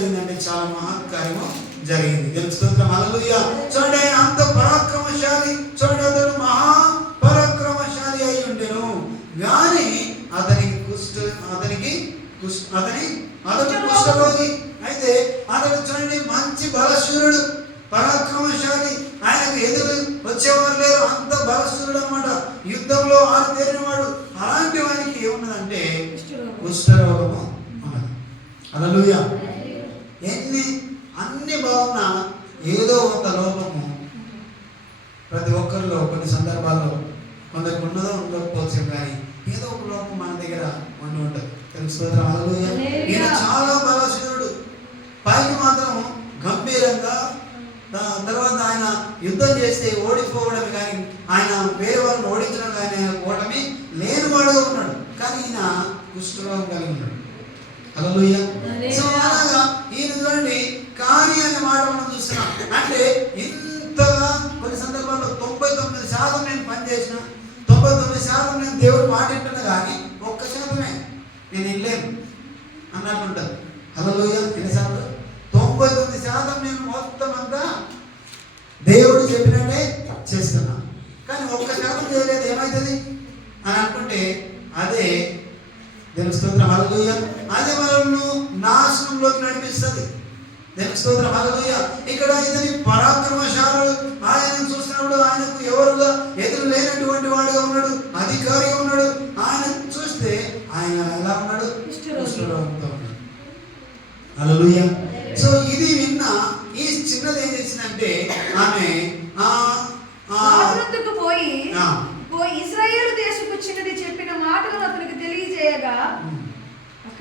జరిగిందంటే చాలా మహత్కార్యము జరిగింది. దేవుని స్తోత్రం, హల్లెలూయా. చూడండి, ఆయన అంత పరాక్రమశాలి. చూడండి, అతడు మహా పరాక్రమశాలి అయి ఉండెను, కానీ అతడు కుష్ఠరోగి. అయితే అతడు చూడండి మంచి బలశూరుడు, పరాక్రమశాలి. ఆయనకు ఎదురు వచ్చేవారు లేరు, అంత బలశూరుడు అనమాట. యుద్ధంలో ఆరితేరిన వాడు. అలాంటి వానికి ఏమున్నదంటే కుష్ఠరోగము ఉన్నది. హల్లెలూయా. అన్ని బాగున్నా ఏదో ఒక లోపము ప్రతి ఒక్కరిలో కొన్ని సందర్భాల్లో కొందరికి ఉన్నదో ఉండకపోవచ్చు, కానీ ఏదో ఒక లోపం మన దగ్గర ఉండి ఉంటుంది. తెలుసుకోవడం, హల్లెలూయా. ఈయన చాలా బలశూరుడు, పైకి మాత్రం గంభీరంగా. తర్వాత ఆయన యుద్ధం చేస్తే ఓడిపోవడం కానీ, ఆయన వేరే వాళ్ళని ఓడించడం కానీ ఆయన ఓటమి లేనివాడుగా ఉన్నాడు, కానీ ఈయన కుష్ఠరోగం కలిగి ఉన్నాడు. హల్లెలూయా. సో అలాగా ఈయన చూడండి కార్యాన్ని మాట మనం చూస్తున్నాం. అంటే ఇంతగా కొన్ని సందర్భాల్లో 99% నేను పనిచేసిన, 99% నేను దేవుడు మాట వింటున్నా, కానీ 1% నేను వెళ్ళలేను అన్నట్టు ఉంటుంది. హల్లెలూయా. ఎన్నిసార్లు 99% నేను మొత్తం అంతా దేవుడు చెప్పినట్టే చేస్తున్నా, కానీ 1% చేయలేదు, ఏమవుతుంది అని అనుకుంటే అదే దేవుని స్తోత్రం, హల్లెలూయా. అది మనల్ని నాశనంలోకి నడిపిస్తుంది. దేవుని స్తోత్రం, హల్లెలూయా. ఇక్కడ ఇతని పరాక్రమశాలుడు. ఆయన చూసినప్పుడు ఆయనకు ఎవరుగా ఎదురు లేనటువంటి వాడుగా ఉన్నాడు, అధికారిగా ఉన్నాడు. ఆయన చూస్తే ఆయన ఎలా ఉన్నాడు? కుష్ఠరోగంతో ఉన్నాడు. హల్లెలూయా. సో ఇది విన్న ఈ చిన్నది ఏం చేసిందంటే ఆమె పోయి ఇశ్రాయేలు దేశపు చిన్నది చెప్పిన మాటలను అతనికి తెలియజేయగా,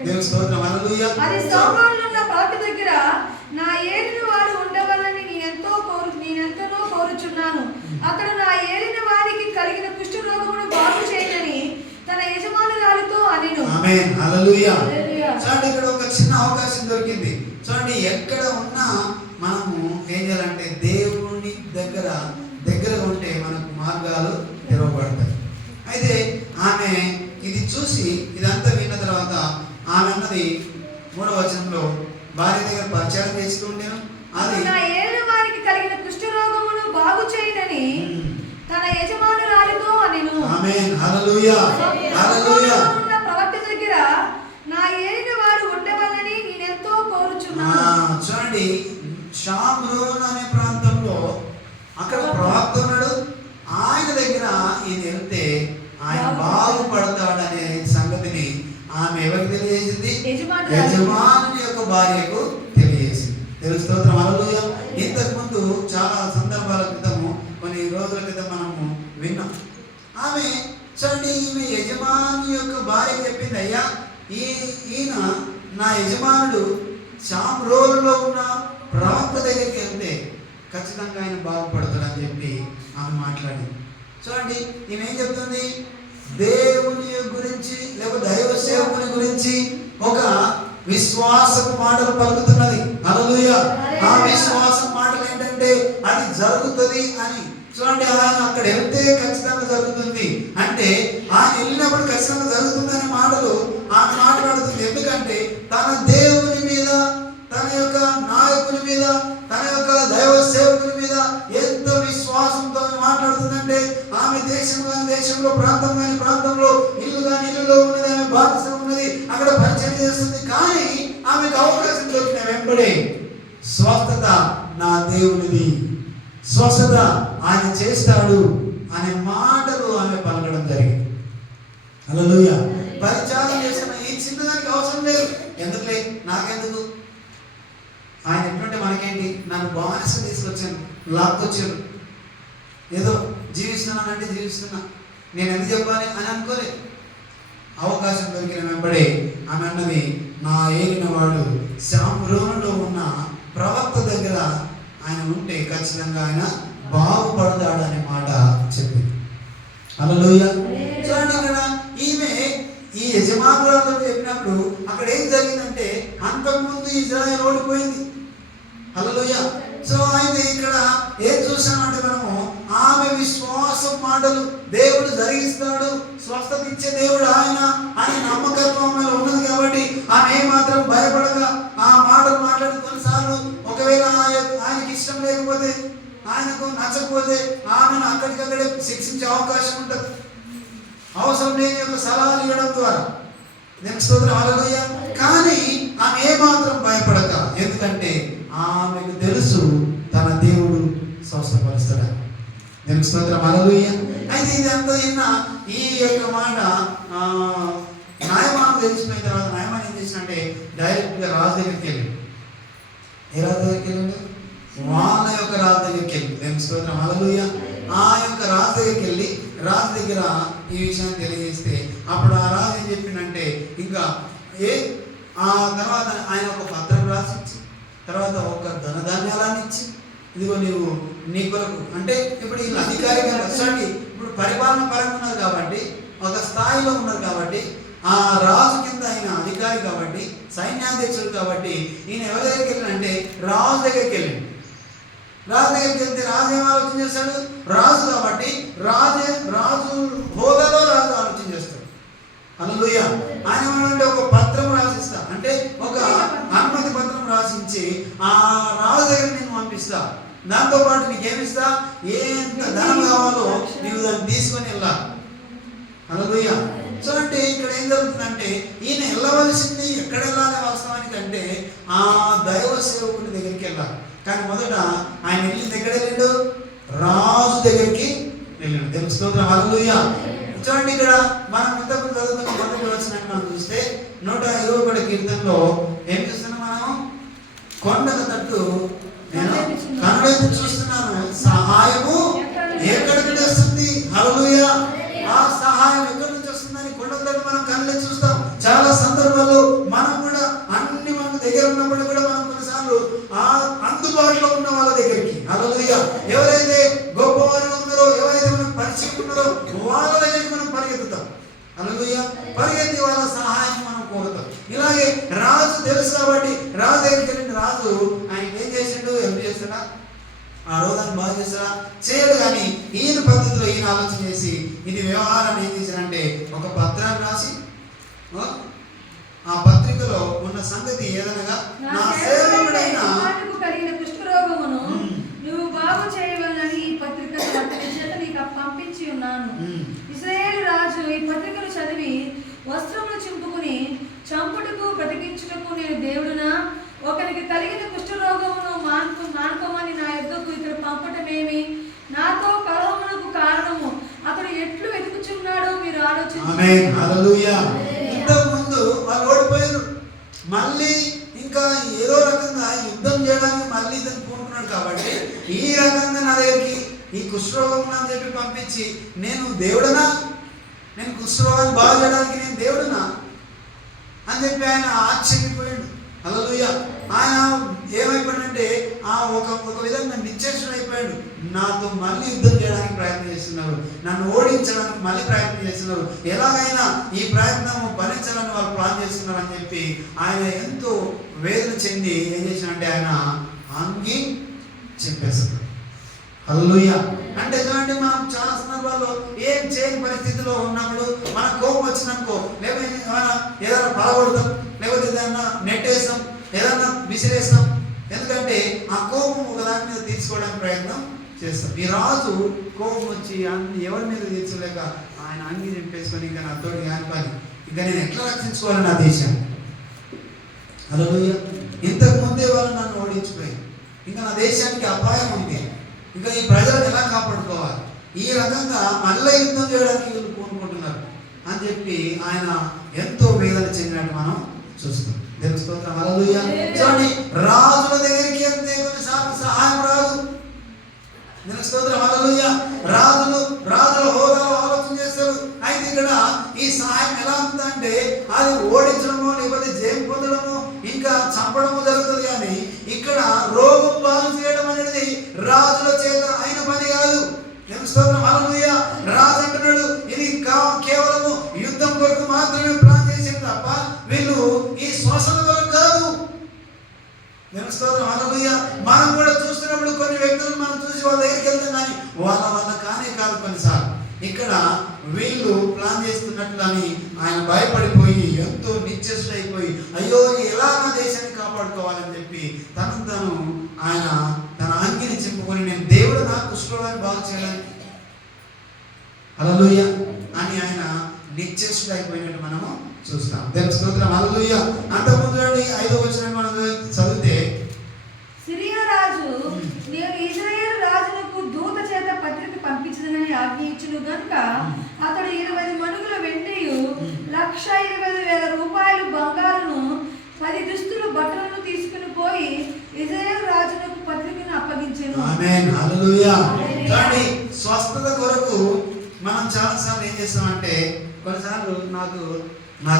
దేవుని స్తోత్రం, హల్లెలూయా. అది సౌలోనులో ఉన్న ప్రవక్త దగ్గర నా ఏలిన వారు ఉండవాలని నేనెంతనో కోరుచున్నాను. అతడు నా ఏలిన వారికి కలిగిన కుష్ఠరోగమును బాగు చేయనని తన యజమానురాలితో అనెను. ఆమేన్, హల్లెలూయా. చూడండి, ఇక్కడ ఒక చిన్న అవకాశం దొరికింది. చూడండి, ఎక్కడ ఉన్నా మనము ఏం చేయాలంటే దేవుని దగ్గరగా ఉంటే మనకు మార్గాలు తెరవబడతాయి. అయితే ఆమె ఇది చూసి ఇదంతా విన్న తర్వాత ఆమె అన్నది 3వ వచనంలో భార్య దగ్గర పరిచయం చేస్తూ ఉండేను. అది నా ఏలిన వారికి కలిగిన కుష్ఠరోగమును బాగు చేయనని తన యజమానురాలితో అనెను. ఆమేన్, హల్లెలూయా, హల్లెలూయా. ప్రవక్త దగ్గర నా ఏలిన వారు ఉండవాలని నేనెంతో కోరుచున్నాను. చూడండి, షామ్రోన్ అనే ప్రాంతంలో అక్కడ ప్రవక్త ఉన్నాడు. ఆయన దగ్గర ఈయన వెళ్తే ఆయన బాగుపడతాడనే సంగతిని ఆమె ఎవరికి తెలియజేసింది? యజమానుని యొక్క భార్యకు తెలియజేసింది. దేవుని స్తోత్రం, హల్లెలూయా. ఇంతకు ముందు చాలా సందర్భాల క్రితము, కొన్ని రోజుల క్రితం మనము విన్నాం. ఆమె చూడండి, ఈమె యజమాని యొక్క భార్య చెప్పింది, అయ్యా ఈయన నా యజమానుడు షామ్రోనులో ఉన్న ప్రవక్త దగ్గరికి వెళ్తే ఖచ్చితంగా ఆయన బాగుపడతాడని చెప్పి ఆమె మాట్లాడింది. చూడండి, ఈమె ఏం చెప్తుంది? దేవుని గురించి లేకపోతే దైవ సేవకుని గురించి ఒక విశ్వాసపు మాటలు పలుకుతున్నది. హల్లెలూయా. ఆ విశ్వాసం మాటలు ఏంటంటే అది జరుగుతుంది అని. చూడండి, ఆయన అక్కడ వెళ్తే ఖచ్చితంగా జరుగుతుంది అంటే, ఆయన వెళ్ళినప్పుడు ఖచ్చితంగా జరుగుతుందనే మాటలు ఆమె మాట్లాడుతుంది. ఎందుకంటే తన దేవుని మీద, తన యొక్క నాయకుని మీద, తన యొక్క దైవ సేవకుని మీద ఎంత విశ్వాసంతో మాట్లాడుతుందంటే, ఆమె దేశంలో ప్రాంతం కాని ప్రాంతంలో, ఇల్లు కాని ఇల్లులో ఉన్నది, ఆమె బాధ్యత ఉన్నది, అక్కడ పరిచయం చేస్తుంది. కానీ ఆమెకు అవకాశం దొరికిన వెంబడే స్వస్థత నా దేవునిది, స్వస్థత ఆయన చేస్తాడు అనే మాటలు ఆమె పలకడం జరిగింది. హల్లెలూయా. పరిచయం చేసిన ఈ చిన్నదానికి అవసరం లేదు. ఎందుకులే, నాకెందుకు, ఆయన ఎట్లుంటే మనకేంటి, నన్ను బానిస తీసుకొచ్చాను, లాక్కొచ్చాను, ఏదో జీవిస్తున్నానంటే జీవిస్తున్నా, నేను ఎందుకు చెప్పాలి అని అనుకోలేదు. అవకాశం దొరికిన వెంబడే ఆమె అన్నది, నా ఏలిన వాడు షామ్రోనులో ఉన్న ప్రవక్త దగ్గర ఆయన ఉంటే ఖచ్చితంగా ఆయన బాగుపడతాడు అనే మాట చెప్పింది. హల్లెలూయా. చూడండి, ఇక్కడ ఈమె ఈ యజమానురాలతో చెప్పినప్పుడు అక్కడ ఏం జరిగిందంటే, అంతకుముందు ఇజ్రాయెల్ ఓడిపోయింది. హల్లెలూయా. సో అయితే ఇక్కడ ఏం చూసామంటే మనము ఆమె విశ్వాసం మాటలు, దేవుడు జరిగిస్తాడు, స్వస్థత ఇచ్చే దేవుడు ఆయన అని నమ్మకత్వం ఉన్నది కాబట్టి ఆమె మాత్రం భయపడగా ఆ మాటలు మాట్లాడి చూడండి, కొన్నిసార్లు ఒకవేళ ఆయనకి ఇష్టం లేకపోతే, ఆయనకు నచ్చకపోతే ఆమెను అక్కడికక్కడే శిక్షించే అవకాశం ఉంటుంది, అవసరం లేని యొక్క సలహాలు ఇవ్వడం ద్వారా. దేవుని స్తోత్రం, హల్లెలూయా. కానీ ఆమె ఏమాత్రం భయపడక, ఎందుకంటే ఆమెకు తెలుసు తన దేవుడు స్వస్థపరుస్తాడు. దేవుని స్తోత్రం, హల్లెలూయా. అయితే ఇది అంతా విన్న ఈ యొక్క మాట న్యాయమాను తెలిసిపోయిన తర్వాత న్యాయమాన్ ఏం చేసినంటే డైరెక్ట్గా రాజు దగ్గరికి వెళ్ళి, ఏ రాజు దగ్గరికి వెళ్ళండి, వాళ్ళ యొక్క రాజు దగ్గరికి వెళ్ళి, దేవుని స్తోత్రం, హల్లెలూయా. ఆ యొక్క రాజు దగ్గరికి వెళ్ళి రాజు దగ్గర ఈ విషయాన్ని తెలియజేస్తే అప్పుడు ఆ రాజు ఏం చెప్పిందంటే, ఇంకా ఆ తర్వాత ఆయన ఒక పత్రం రాసిచ్చి, తర్వాత ఒక ధనధాన్యాలను ఇచ్చి, ఇదిగో నీవు నీ కొరకు, అంటే ఇప్పుడు వీళ్ళు అధికారిగా చూడండి, ఇప్పుడు పరిపాలన పరంగా ఉన్నారు కాబట్టి, ఒక స్థాయిలో ఉన్నారు కాబట్టి, ఆ రాజు కింద ఆయన అధికారి కాబట్టి, సైన్యాధ్యక్షుడు కాబట్టి, ఈయన ఎవరి దగ్గరికి వెళ్ళినంటే రాజు దగ్గరికి వెళ్ళింది. రాజు దగ్గరికి వెళ్తే రాజు ఏం ఆలోచన చేస్తాడు, రాజు కాబట్టి రాజు హోదాలో రాజు ఆలోచన చేస్తాడు. హల్లెలూయా. ఆయన ఏమంటే ఒక పత్రం రాసిస్తా, అంటే ఒక అనుమతి పత్రం రాసించి ఆ రాజు దగ్గర నేను పంపిస్తా, దాంతోపాటు నీకేమిస్తా, ఎంత ధనం కావాలో నీవు దాన్ని తీసుకొని వెళ్ళాలి. హల్లెలూయా. సో అంటే ఇక్కడ ఏం జరుగుతుందంటే ఈయన వెళ్ళవలసింది ఎక్కడ వెళ్ళాలి వాస్తవానికి అంటే ఆ దైవ సేవకుడి దగ్గరికి వెళ్ళాలి. కానీ మొదట ఆయన వెళ్ళిన దగ్గర వెళ్ళాడు, రాజు దగ్గరికి వెళ్ళాడు. దేవుని స్తోత్రం, హల్లెలూయా. చూడండి, ఇక్కడ మనం ఇంతకు చదువుకున్న మొదటి వచనాన్ని మనం చూస్తే 121 కీర్తనలో ఏం చూస్తున్నాం మనం, కొండల తట్టు నేను కనులెత్తి చూస్తున్నాను, సహాయము ఎక్కడి నుంచి వస్తుంది. హల్లెలూయా. ఆ సహాయం ఎక్కడి నుంచి వస్తుందని కొండల తట్టు మనం కనులెత్తి చూస్తాం. చాలా సందర్భాల్లో మనం కూడా అన్ని మన దగ్గర ఉన్నప్పుడు కూడా మనం కొన్నిసార్లు ఆ అందుబాటులో ఉన్న వాళ్ళ దగ్గరికి, హల్లెలూయా, ఎవరైతే గొప్పవారు ఉన్నారో, ఎవరైతే మనకు పరిచయం ఉన్నారో వాళ్ళ దగ్గరికి మనం పరిగెత్తుతాం. హల్లెలూయా. పరిగెత్తి వాళ్ళ సహాయం మనం కోరుతాం. ఇలాగే రాజు తెలుసు కాబట్టి రాజు దగ్గరికి వెళ్ళిన రాజు ఆయన ఏం చేసిండు, ఏం చేస్తాడా, ఆ రోజాన్ని బాగా చేస్తాడా, చేయడు. కానీ ఈయన పద్ధతిలో ఈయన ఆలోచన చేసి ఇది వ్యవహారాన్ని ఏం చేశాడంటే ఒక పత్రాన్ని రాసి, ఆ పత్రికలో ఉన్న సంగతి ఏదనగా నా సేవకుడైన కలిగిన కుష్ఠరోగమును నువ్వు బాగు చేయవలనని ఈ పత్రికను అతని చేత నీకు పంపించి ఉన్నాను. ఇశ్రాయేలు రాజు ఈ పత్రికను చదివి వస్త్రములు చింపుకుని చంపుటకు బ్రతికించుటకు నేను దేవుడునా, ఒకరికి కలిగిన కుష్ఠరోగమును మానుకోమని నా యొద్దకు ఇతడు పంపటమేమి, నాతో కలహమునకు కారణము అతడు ఎట్లు వెతుకుచున్నాడో మీరు ఆలోచించండి. హల్లెలూయా. ఇంతకుముందు వాళ్ళు ఓడిపోయారు, మళ్ళీ ఇంకా ఏదో రకంగా యుద్ధం చేయడానికి మళ్ళీ ఇతను పూనుకున్నాడు కాబట్టి ఈ రకంగా నా దగ్గరికి ఈ కుష్ఠరోగం అని చెప్పి పంపించి నేను దేవుడనా, నేను కుష్ఠరోగాన్ని బాగు చేయడానికి నేను దేవుడనా అని చెప్పి ఆయన ఆశ్చర్యపోయాడు. హల్లెలూయా. ఆయన ఏమైపోయాడంటే ఒక విధంగా నిశ్చేష్టుడు అయిపోయాడు. నాతో మళ్ళీ యుద్ధం చేయడానికి ప్రయత్నం చేస్తున్నారు, నన్ను ఓడించడానికి మళ్ళీ ప్రయత్నం చేస్తున్నారు, ఎలాగైనా ఈ ప్రయత్నం భరించాలని వాళ్ళు ప్లాన్ చేస్తున్నారు అని చెప్పి ఆయన ఎంతో వేదన చెంది ఏం చేసినంటే ఆయన అంగి చెప్పేస్తున్నారు. హల్లెలూయా. అంటే చూడండి, మనం చాలా సందర్భాల్లో ఏం చేయని పరిస్థితిలో ఉన్నప్పుడు మన కోపం వచ్చిందనుకో, లేకపోతే ఏదైనా పడగొడతాం, లేకపోతే ఏదైనా నెట్టేస్తాం, ఏదైనా విసిరేస్తాం. ఎందుకంటే ఆ కోపం ఒక దాని మీద తీర్చుకోవడానికి ప్రయత్నం చేస్తాం. ఈ రాజు కోపం వచ్చి ఎవరి మీద తీర్చలేక ఆయన అంగి చెప్పేసుకొని ఇంకా నా తోటి కాని ఇంకా నేను ఎట్లా రక్షించుకోవాలి నా దేశాన్ని. హల్లెలూయా. ఇంతకు ముందే వాళ్ళు నన్ను ఓడించిపోయారు, ఇంకా నా దేశానికి అపాయం ఉంది, ఇంకా ఈ ప్రజలను ఎలా కాపాడుకోవాలి, ఈ రకంగా మళ్ళీ యుద్ధం చేయడానికి వీళ్ళు కోరుకుంటున్నారు అని చెప్పి ఆయన ఎంతో వేదన చెందినట్టు మనం చూస్తాం. దేవుని స్తోత్రం, హల్లెలూయా. చూడండి, రాజుల దగ్గరికి వెళ్తే కొన్నిసార్లు సహాయం రాదు. దేవుని స్తోత్రం, హల్లెలూయా. రాజుల హోదాలో ఆలోచన చేస్తారు. అయితే ఇక్కడ ఈ సహాయం ఎలా ఉందంటే అది ఓడించడమో లేకపోతే జయం పొందడమో ఇంకా చంపడము జరుగుతుంది. కానీ ఇక్కడ రోగం బాగు చేయడం అనేది రాజుల చేత అయిన పని కాదు. దేవుని స్తోత్రం, హల్లెలూయా. రాజు అంటున్నాడు ఇది కేవలము యుద్ధం కొరకు మాత్రమే ప్లాన్ చేసింది తప్ప వీళ్ళు ఈ శ్వాసన కొరకు కాదు. దేవుని స్తోత్రం, హల్లెలూయా. మనం కూడా చూస్తున్నప్పుడు కొన్ని వ్యక్తులను మనం చూసి వాళ్ళ దగ్గరికి వెళ్తాం, కానీ వాళ్ళ వల్ల కానే కాదు కొన్నిసార్లు. ఇక్కడ వీళ్ళు ప్లాన్ చేస్తున్నట్లని ఆయన భయపడిపోయి ఎంతో నిశ్చేష్టుడైపోయి అయ్యో ఎలా నా దేశాన్ని కాపాడుకోవాలని చెప్పి తను ఆయన తన అంగిని చింపుకొని నేను దేవుడు నా కుష్ఠరోగాన్ని బాగు చేయడానికి హల్లెలూయా అని ఆయన నిశ్చేష్టుడైపోయినట్టు మనము చూస్తాం. దేవుని స్తోత్రం. హల్లెలూయా. అంతకుముందు 5వ వచనం మనం చదివితే సిరియా రాజు నేను ఇజ్రాయేలు రాజులకు దూత చేత పత్రిక పంపించదనని ఆజ్ఞ ఇచ్చును గనుక అతడు 20 మణుగుల వెండియు 1,20,000 రూపాయలు బంగారును 10 దుస్తులు బట్టలను తీసుకుని పోయి ఇజ్రాయేలు రాజులకు పత్రికను అప్పగించెను. ఆమేన్. హల్లెలూయా. కానీ స్వస్థత కొరకు మనం చాలాసార్లు ఏం చేస్తామంటే కొన్నిసార్లు నాకు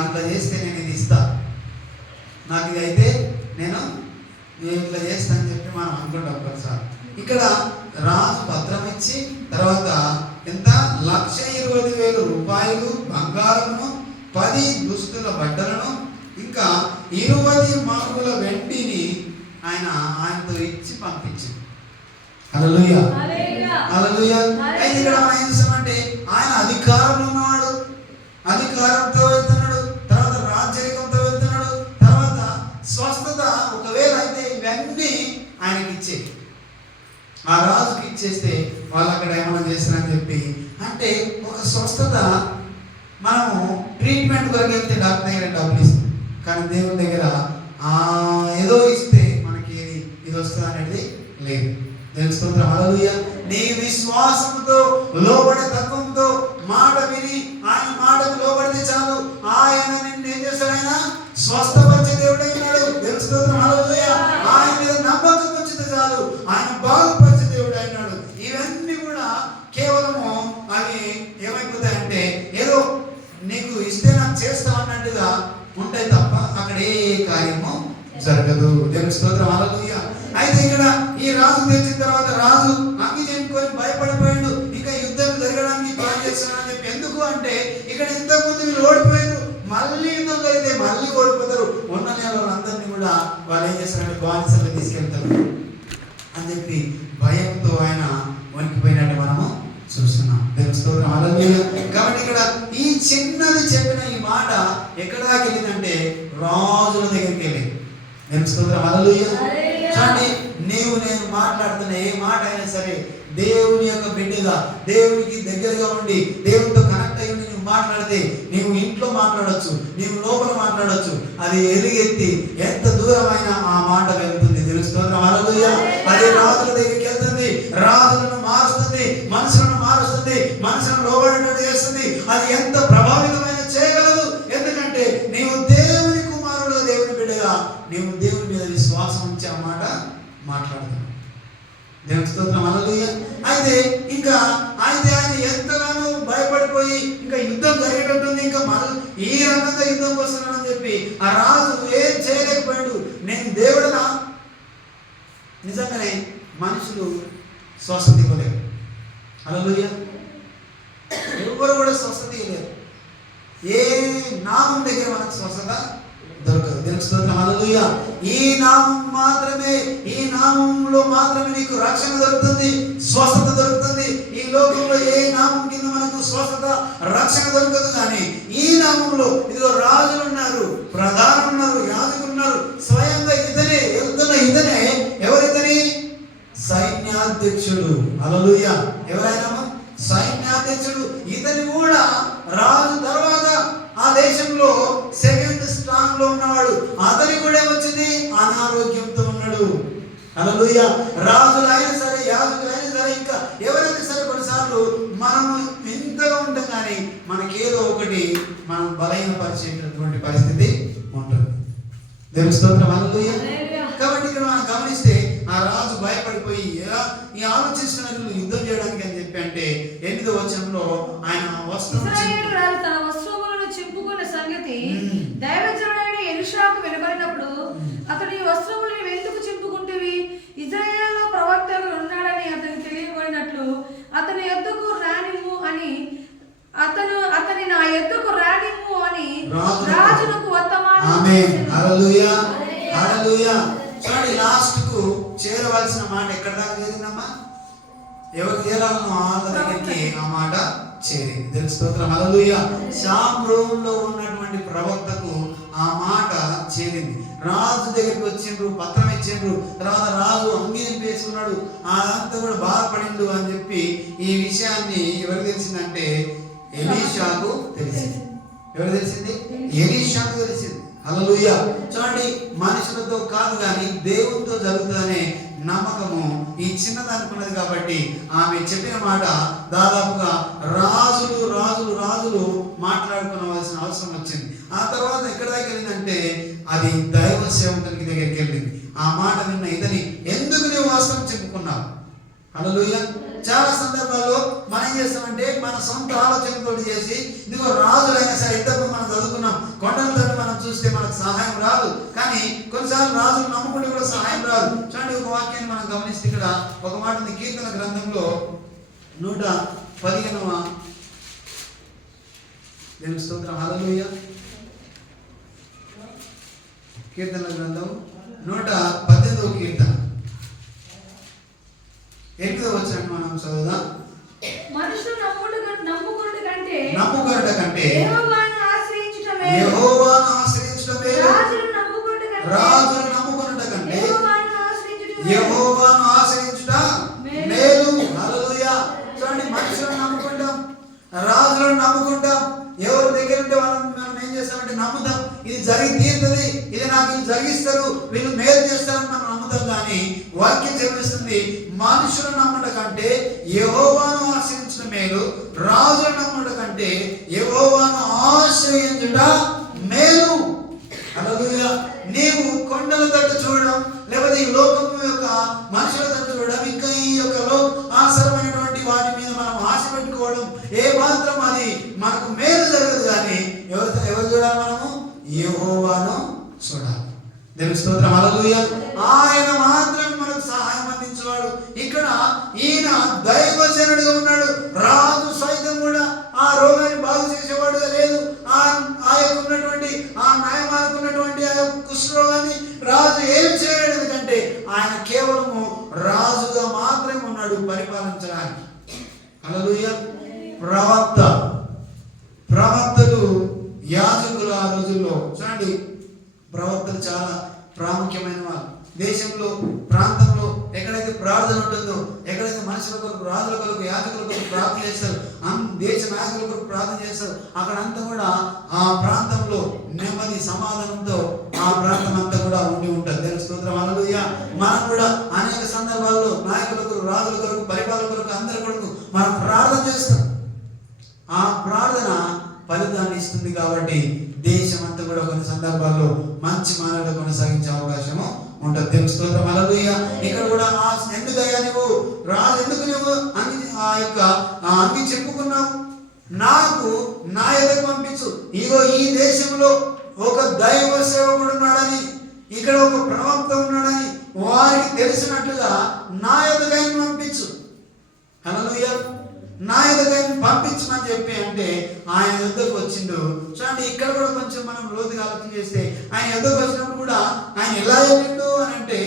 ఇట్లా చేస్తే నేను ఇది ఇస్తా, నాకు ఇది అయితే నేను ఇట్లా చేస్తాను అని చెప్పి మనం అనుకుంటాం కొన్నిసార్లు. ఇక్కడ రాజు పత్రం ఇచ్చి తర్వాత ఎంత 1,20,000 రూపాయలు బంగారమును 10 దుస్తుల బట్టలను ఇంకా 20 మణుగుల వెండిని ఆయనతో ఇచ్చి పంపించింది. హల్లెలూయా. హల్లెలూయా. అయితే ఇక్కడ మనం ఏం చేస్తామంటే ఆయన అధికారంలో ఉన్నాడు, అధికారంతో వెళ్తున్నాడు, తర్వాత రాజ్యాంగంతో వెళ్తున్నాడు, తర్వాత స్వస్థత ఒకవేళ అయితే ఇవన్నీ ఆయనకి ఇచ్చే ఆ రాజుకి ఇచ్చేస్తే వాళ్ళు అక్కడ ఏమైనా చేస్తారని చెప్పి అంటే ఒక స్వస్థత మనము ట్రీట్మెంట్ కొరకు వెళ్తే డాక్టర్ దగ్గర డబ్బులు ఇస్తాం, కానీ దేవుని దగ్గర ఏదో ఇస్తే మనకి ఇది వస్తుంది అనేది లేదు. దేవుని స్తోత్రం. హల్లెలూయా. నీ విశ్వాసంతో లోబడే తత్వంతో మాట విని ఆయన మాటకు లోబడితే చాలు, ఆయన నిన్ను ఏం చేస్తాడు? ఆయన స్వస్థపరిచే దేవుడై ఉన్నాడు. దేవుని స్తోత్రం. హల్లెలూయా. ఆయన మీద నమ్మకం ఉంచితే చాలు, ఆయన బాగుపరిచే దేవుడు అయినాడు. ఇవన్నీ కూడా కేవలము అవి ఏమైపోతాయంటే ఏదో నీకు ఇస్తే నాకు చేస్తా అన్నట్టుగా ఉంటాయి తప్ప అక్కడ ఏ కార్యము జరగదు. దేవుని స్తోత్రం. హల్లెలూయా. అయితే ఇక్కడ ఈ రాజు తెచ్చిన తర్వాత రాజు అంగి చెప్పుకొని భయపడిపోయాడు, ఇంకా యుద్ధం జరగడానికి ప్లాన్ చేస్తున్నాడని చెప్పి. ఎందుకు అంటే ఇక్కడ ఇంతకుముందు వీళ్ళు ఓడిపోయారు, మళ్ళీ యుద్ధం జరిగితే మళ్ళీ ఓడిపోతారు, ఉన్న వాళ్ళందరినీ కూడా వాళ్ళు ఏం చేస్తారంటే బానిసలు తీసుకెళ్తారు అని చెప్పి భయంతో ఆయన వణికిపోయినట్టు మనము చూస్తున్నాం. దేవుని స్తోత్రం. హల్లెలూయా. కాబట్టి ఇక్కడ ఈ చిన్నది చెప్పిన ఈ మాట ఎక్కడ దాకా వెళ్ళిందంటే రాజుల దగ్గరికి వెళ్ళింది. దేవుని స్తోత్రం. హల్లెలూయా. కానీ నేను మాట్లాడుతున్న ఏ మాట అయినా సరే దేవుని యొక్క బిడ్డగా దేవునికి దగ్గరగా ఉండి దేవునితో కనెక్ట్ అయ్యి నువ్వు మాట్లాడితే నీవు ఇంట్లో మాట్లాడొచ్చు, నీవు లోపల మాట్లాడొచ్చు, అది ఎలుగెత్తి ఎంత దూరమైన ఆ మాట వెళ్తుంది. తెలుస్తుంది. హల్లెలూయా. అది రాజుల దగ్గరికి వెళ్తుంది, రాజులను మారుస్తుంది, మనుషులను మారుస్తుంది, మనుషులను లోబడేటట్టు చేస్తుంది. అది ఎంత ప్రభావితమైన చేయగలదు. ఎందుకంటే నీవు దేవుని కుమారుడు, దేవుని బిడ్డగా నీవు దేవుని మీద విశ్వాసం ఉంచి ఆ మాట మాట్లాడతావు. దేవుని స్తోత్రం. హల్లెలూయా. అయితే ఆయన ఎంతగానో భయపడిపోయి ఇంకా యుద్ధం జరిగేటట్టుంది, ఇంకా ఈ రకంగా యుద్ధం వస్తున్నానని చెప్పి ఆ రాజు ఏం చేయలేకపోయాడు. నేను దేవుడనా? నిజంగానే మనుషులు స్వస్థత ఇవ్వలేరు. హల్లెలూయా. ఎవరు కూడా స్వస్థత ఇవ్వలేరు. ఏ నామం దగ్గర మనకు స్వస్థత దొరకదు. దేవుని స్తోత్రం. హల్లెలూయా. ఈ నామం మాత్రమే, ఈ నామంలో మాత్రమే నీకు రక్షణ దొరుకుతుంది, స్వస్థత దొరుకుతుంది. ఈ లోకంలో ఏ నామం కింద మనకు స్వస్థత రక్షణ దొరకదు. కానీ ఈ నామంలో ఇదిగో రాజులు ఉన్నారు, ప్రధానులు ఉన్నారు, యాజకులు ఉన్నారు. స్వయంగా ఇతనే ఎవరితని? సైన్యాధ్యక్షుడు. హల్లెలూయా. ఎవరైనా సైన్యాధ్యక్షుడు. ఇతని కూడా రాజు తర్వాత ఆ దేశంలో సెకండ్ స్థానంలో లో ఉన్నవాడు. అతని కూడా వచ్చింది అనారోగ్యంతో ఉన్నాడు. హల్లెలూయా. రాజులైనా సరే, యాజకులైనా సరే, ఇంకా ఎవరైనా సరే కొన్నిసార్లు మనం ఇంతగా ఉంటాం కానీ మనకేదో ఒకటి మనం బలహీనపరిచేటటువంటి పరిస్థితి ఉంటుంది. దేవుని స్తోత్రం. హల్లెలూయా. కాబట్టి ఇక్కడ మనం గమనిస్తే ఆ రాజు భయపడిపోయి ఈ ఆలోచిస్తున్నారు యుద్ధం చేయడానికి అని చెప్పి. అంటే 8వ వచనంలో ఆయన తన వస్త్రములను చింపుకున్న సంగతి దైవజనుడైన ఎలీషాకు వినబడినప్పుడు అతడు ఈ వస్త్రములను ఎందుకు చింపుకుంటేవి? ఇశ్రాయేలులో ప్రవక్తలు ఉన్నాడని అతనికి తెలియబడినట్లు అతని యొద్దకు రానిమ్ము అని అతని నా యొద్దకు రానిమ్ము అని రాజునకు వర్తమానం చేసెను. హల్లెలూయా. హల్లెలూయా. చూడండి, లాస్ట్ కు చేరవలసిన మాట ఎక్కడ దాకా చేరిందమ్మా? ఎవరు చేరాలను వాళ్ళ దగ్గరికి ఆ మాట చేరింది. దేవుని స్తోత్రం. హల్లెలూయా. షామ్రోన్లో ఉన్నటువంటి ప్రవక్తకు ఆ మాట చేరింది. రాజు దగ్గరికి వచ్చిండ్రు, పత్రం ఇచ్చిండ్రు, తర్వాత రాజు అంగీ వేసుకున్నాడు, అంతా కూడా బాధపడిండు అని చెప్పి ఈ విషయాన్ని ఎవరికి తెలిసిందంటే ఎలీషాకు తెలిసింది. ఎవరు తెలిసింది? ఎలీషాకు తెలిసింది. హల్లెలూయా. చూడండి, మనుషులతో కాదు కానీ దేవునితో జరుగుతుందనే నమ్మకము ఈ చిన్నది అనుకున్నది కాబట్టి ఆమె చెప్పిన మాట దాదాపుగా రాజులు రాజులు రాజులు మాట్లాడుకోవాల్సిన అవసరం వచ్చింది. ఆ తర్వాత ఎక్కడ దగ్గర వెళ్ళిందంటే అది దైవ సేవకునికి దగ్గరికి వెళ్ళింది. ఆ మాట విన్న ఇతని ఎందుకు నీవు వాస్తవం చెప్పుకున్నావు? హల్లెలూయా. చాలా సందర్భాల్లో మనం ఏం చేస్తామంటే మన సొంత ఆలోచనతో చేసి, ఇదిగో రాజులైనా సరే ఇంతకు మనం చదువుకున్నాం, కొండలతో మనం చూస్తే మనకు సహాయం రాదు, కానీ కొన్నిసార్లు రాజులు నమ్ముకుంటే కూడా సహాయం రాదు. చూడండి, ఒక వాక్యాన్ని మనం గమనిస్తే ఇక్కడ ఒక మాట ఉంది. కీర్తన గ్రంథంలో 115వ దేవుని స్తోత్రం. హల్లెలూయా. కీర్తన గ్రంథం 118వ కీర్తన 8వ వచనం మనం చదువుదాం. మనుషులు నమ్ముకొనుట కంటే యెహోవాను ఆశ్రయించుటమే, రాజులు నమ్ముకొనుట కంటే యెహోవాను ఆశ్రయించుట మేలు. హల్లెలూయా. చూడండి, మనుషులను నమ్ముకుంటాం, రాజులను నమ్ముకుంటాం, ఎవరి దగ్గర ఉంటే మనం ఏం చేస్తామంటే నమ్ముతాం, ఇది జరిగి తీరుతుంది, ఇది నాకు ఇది జరిగిస్తారు, వీళ్ళు మేలు చేస్తారని మనం నమ్ముతాం. కానీ వాక్యం చెప్పిస్తుంది, మనుషులను నమ్ముట కంటే యెహోవాను ఆశ్రయించుట మేలు, రాజులను నమ్ముట కంటే యెహోవాను ఆశ్రయించుట మేలు. హల్లెలూయా. నీవు కొండల తట్టు చూడడం, లేకపోతే ఈ లోకం యొక్క మనుషుల తట్టు చూడడం, ఇంకా ఈ యొక్క ఆశ్రమైనటువంటి వాటి మీద మనం ఆశ పెట్టుకోవడం ఏ మాత్రం అది మనకు మేలు జరగదు. కానీ ఎవరు చూడాలి? మనము యెహోవాను చూడాలి. దేవుని స్తోత్రం. హల్లెలూయా. ఆయన మాత్రం మనకు సహాయం అందించేవాడు. ఇక్కడ ఈయన దైవజనుడిగా ఉన్నాడు. రాజు సైతం కూడా ఆ రోగాన్ని బాగు చేసేవాడుగా లేదు. ఆ యొక్క ఉన్నటువంటి ఆ న్యాయమాలకు ఉన్నటువంటి ఆ యొక్క కుష్ఠరోగాన్ని రాజు ఏం చేయలేదు, ఎందుకంటే ఆయన కేవలము రాజుగా మాత్రమే ఉన్నాడు పరిపాలించడానికి. హల్లెలూయా. ప్రవక్తలు యాజకులు ఆ రోజుల్లో. చూడండి, ప్రవక్తలు చాలా ప్రాముఖ్యమైన వారు. దేశంలో ప్రాంతంలో ఎక్కడైతే ప్రార్థన ఉంటుందో, ఎక్కడైతే మనుషుల కొరకు, రాజుల కొరకు, యాజకుల కొరకు ప్రార్థన చేస్తారు, దేశ నాయకుల కొరకు ప్రార్థన చేస్తారు, అక్కడంతా కూడా ఆ ప్రాంతంలో నెమ్మది సమాధానంతో ఆ ప్రాంతం అంతా కూడా ఉండి ఉంటుంది. దేవుని స్తోత్రం. హల్లెలూయా. మనం కూడా అనేక సందర్భాల్లో నాయకుల కొరకు, రాజుల కొరకు, పరిపాలకుల కొరకు, అందరి కొరకు మనం ప్రార్థన చేస్తాం. ఆ ప్రార్థన ఫలితాన్ని ఇస్తుంది. కాబట్టి దేశం అంతా కూడా కొన్ని సందర్భాల్లో మంచి మానవుడు కొనసాగించే అవకాశము ఉంటుంది. దేవుని స్తోత్రం. హల్లెలూయా. ఇక్కడ కూడా ఎందుకయ్యా నువ్వు రాజు, ఎందుకు నువ్వు అన్ని చెప్పుకున్నావు, నాకు నా ఎదురు పంపించు. ఇగో ఈ దేశంలో ఒక దైవ సేవకుడు ఉన్నాడని, ఇక్కడ ఒక ప్రవక్త ఉన్నాడని వారికి తెలిసినట్లుగా నా ఎదురు పంపించు. హల్లెలూయా. నా ఎదురు పంపించమని చెప్పి అంటే ఆయన ఎదురుకు వచ్చిండు. చూడండి, ఇక్కడ కూడా కొంచెం మనం లోతుగా ఆలోచన చేస్తే ఆయన ఎదురుకు వచ్చినప్పుడు కూడా ఆయన ఎలా వెళ్ళిండు అని అంటే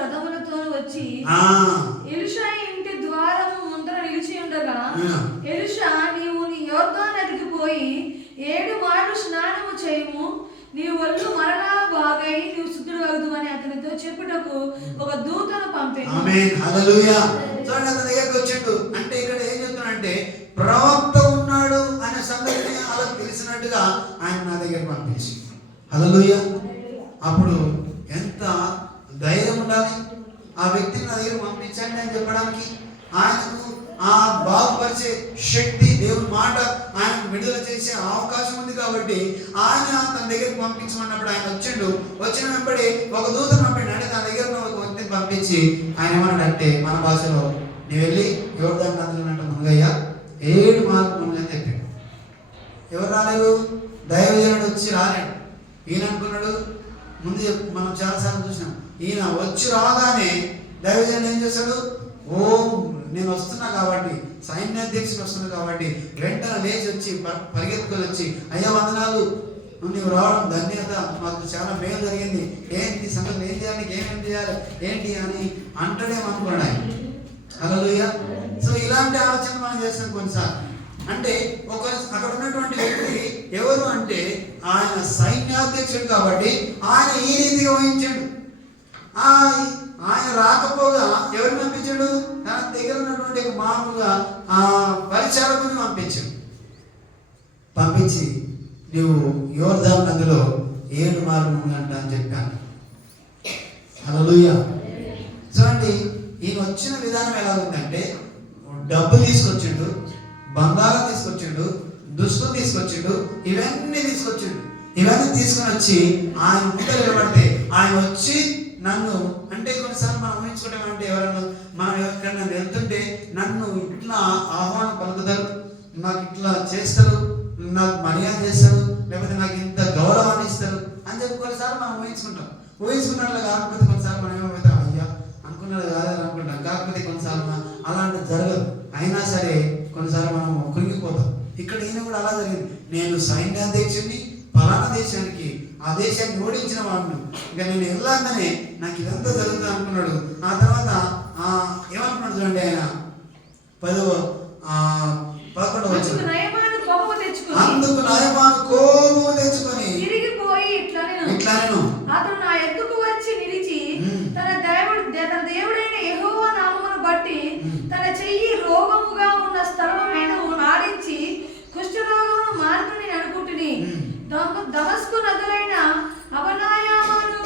రథములతోను వచ్చి ఎలీషా ఇంటి ద్వారము ముందర నిలిచి ఉండగా, ఎలీషా, నీవు నీ యొర్దాను నదికి పోయి 7 మార్లు స్నానము చేయము, నీ ఒళ్ళు మరలా బాగై నీవు శుద్ధుడవగుదు అని అతనితో చెప్పుటకు ఒక దూతను పంపాను. ఆమేన్. హల్లెలూయా. చూడండి, అతని దగ్గరికి వచ్చిండు అంటే ఇక్కడ ఏం చెప్తున్నాడంటే ప్రవక్త ఉన్నాడు అనే సంగతిని వాళ్ళకి తెలిసినట్టుగా ఆయన నా దగ్గర పంపించి. హల్లెలూయా. అప్పుడు ఎంత ధైర్యం ఉండాలి ఆ వ్యక్తిని నా దగ్గర పంపించండి అని చెప్పడానికి. ఆయనకు ఆ బాగుపరిచే శక్తి, దేవుని మాట ఆయనకు విడుదల చేసే అవకాశం ఉంది. కాబట్టి ఆయన తన దగ్గరికి పంపించమన్నప్పుడు ఆయన వచ్చిండు. వచ్చిన వెంబడి ఒక దూతను పంపిండు. అంటే తన దగ్గర ఒక వ్యక్తిని పంపించి ఆయన ఏమన్నాడంటే మన భాషలో, నీ వెళ్ళి యోర్దాను నదిలో అంటే మునగయ్యా 7 మార్లు మునగని చెప్పాడు. ఎవరు రాలేదు? దైవజనుడు వచ్చి రాలేడు. ఈయన అనుకున్నాడు, ముందు మనం చాలాసార్లు చూసినాం, ఈయన వచ్చి రాగానే దైవజనుడు ఏం చేశాడు? నేను వస్తున్నా కాబట్టి, సైన్యాధ్యక్షుడు వస్తున్నా కాబట్టి వెంటనే లేచి వచ్చి పరిగెత్తుకొని వచ్చి, అయ్యా వందనాలు, నువ్వు రావడం ధన్యత, మాకు చాలా మేలు జరిగింది, ఏంటి సంగతి, ఏం చేయాలి, ఏమేం చేయాలి ఏంటి అని అంటడేమనుకున్నాడు ఆయన. హల్లెలూయా. సో ఇలాంటి ఆలోచన మనం చేస్తాం కొన్నిసార్లు. అంటే అక్కడ ఉన్నటువంటి వ్యక్తి ఎవరు అంటే ఆయన సైన్యాధ్యక్షుడు కాబట్టి ఆయన ఈ రీతిగా వహించాడు. ఆయన రాకపోగా ఎవరిని పంపించాడు? తన దగ్గర ఉన్నటువంటి మామూలుగా పరిచారకుని పంపించి నువ్వు యోర్దాను నదిలో 7 మార్లు మునగంట అని చెప్పాను. హల్లెలూయా. చూడండి, ఈయన వచ్చిన విధానం ఎలా ఉందంటే డబ్బు తీసుకొచ్చిండు, బంగారం తీసుకొచ్చిండు, దుస్తులు తీసుకొచ్చిండు, ఇవన్నీ తీసుకొచ్చిండు. ఇవన్నీ తీసుకొని వచ్చి ఆయన ముందు నిలబడితే ఆయన వచ్చి నన్ను అంటే కొన్నిసార్లు మనం ఊహించుకోవడం అంటే ఎవరన్నా మనం ఎక్కడన్నా వెళ్తుంటే నన్ను ఇట్లా ఆహ్వానం పలుకుతారు, నాకు ఇట్లా చేస్తారు, నాకు మర్యాద చేస్తారు, లేకపోతే నాకు ఇంత గౌరవాన్ని ఇస్తారు అని చెప్పి కొన్నిసార్లు మనం ఊహించుకున్నట్లు కాకపోతే కొన్నిసార్లు మనం ఏమవుతాం, అయ్యా అనుకున్నది కాదని అనుకుంటాం. కాకపోతే కొన్నిసార్లు అలాంటిది జరగదు. అయినా సరే కొన్నిసార్లు మనం కృంగిపోతాం. ఇక్కడ ఈయన కూడా అలా జరిగింది. నేను సైన్యాధ్యక్షుడిని, ఫలానా దేశానికి, ఆ దేశాన్ని ఓడించిన వాడిని, ఇంకా నేను వెళ్ళాగానే నాకు ఇదంతా జరుగుతుంది అనుకున్నాడు. ఆ తర్వాత ఏమనుకున్నాడు చూడండి, ఆయన 11వ వచనం, అందుకు నయమాను కోపము తెచ్చుకొని తిరిగిపోయి ఇట్లానేను అతడు నా ఎద్దుకు వచ్చి నిలిచి తన దేవుడైన యెహోవా నామమును బట్టి తన చెయ్యి రోగముగా ఉన్న స్థలము మీద ఆడించి కుష్ఠరోగమును మానుకుని అనుకుంటుని దమస్కు నదులైన అబనాయామాను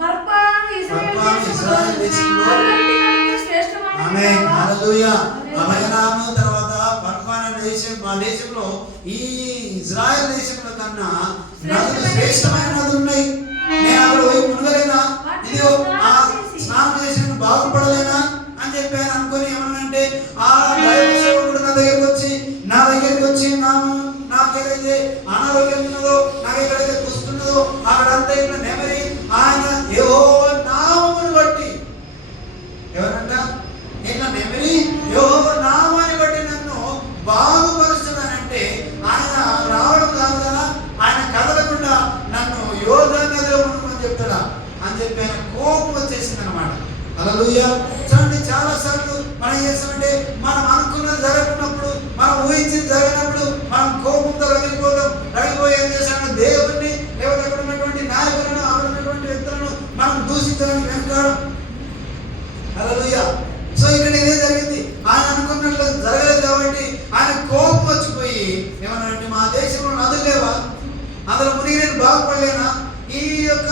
పర్పాను ఇశ్రాయేలు దేశంలో శ్రేష్టమైన తర్వాత పర్పాన దేశం, మా దేశంలో ఈ ఇజ్రాయెల్ దేశంలో కన్నా నదులు శ్రేష్టమైన నదులు ఉన్నాయి. నేను అక్కడ పోయి మునగలేనా, ఇదిగో ఆ స్నానం చేసి బాగుపడలేనా అని చెప్పి ఆయన అనుకుని ఏమనంటే ఆ దైవసేవకుడు నా దగ్గరికి వచ్చి నాకేదైతే అనారోగ్యం ఉన్నదో, నాకు ఎక్కడైతే కుస్తున్నదో అక్కడంతా ఇట్లా నెమరి ఆయన యెహోవా నామమును బట్టి ఎవరంట ఇట్లా నెమరి యెహోవా నామాన్ని బట్టి నన్ను బాగుపరుస్తున్నానంటే ఆయన రావడం కాదు కదా, ఆయన కదలకుండా నన్ను యోర్దాను నదిలో మునుగమని చెప్తాడా అని చెప్పి ఆయన కోపం వచ్చేసింది అనమాట. హల్లెలూయా. చూడండి, చాలా సార్లు మనం చేస్తామంటే మనం అనుకున్నది జరగకున్నప్పుడు, మనం ఊహించింది జరగనప్పుడు మనం కోపంతో రగిలిపోయి ఏం చేస్తామంటే దేవుడిని లేకపోతే అక్కడ ఉన్నటువంటి నాయకులను, అక్కడ ఉన్నటువంటి వ్యక్తులను మనం దూషించడానికి వెనుకాడం. హల్లెలూయా. సో ఇక్కడ ఇదే జరిగింది. ఆయన అనుకున్నట్లు జరగలేదు కాబట్టి ఆయన కోపం వచ్చిపోయి ఏమన్నారంటే మా దేశంలో నదులు లేవా, అందులో మునిగి నేను బాగుపడలేనా, ఈ యొక్క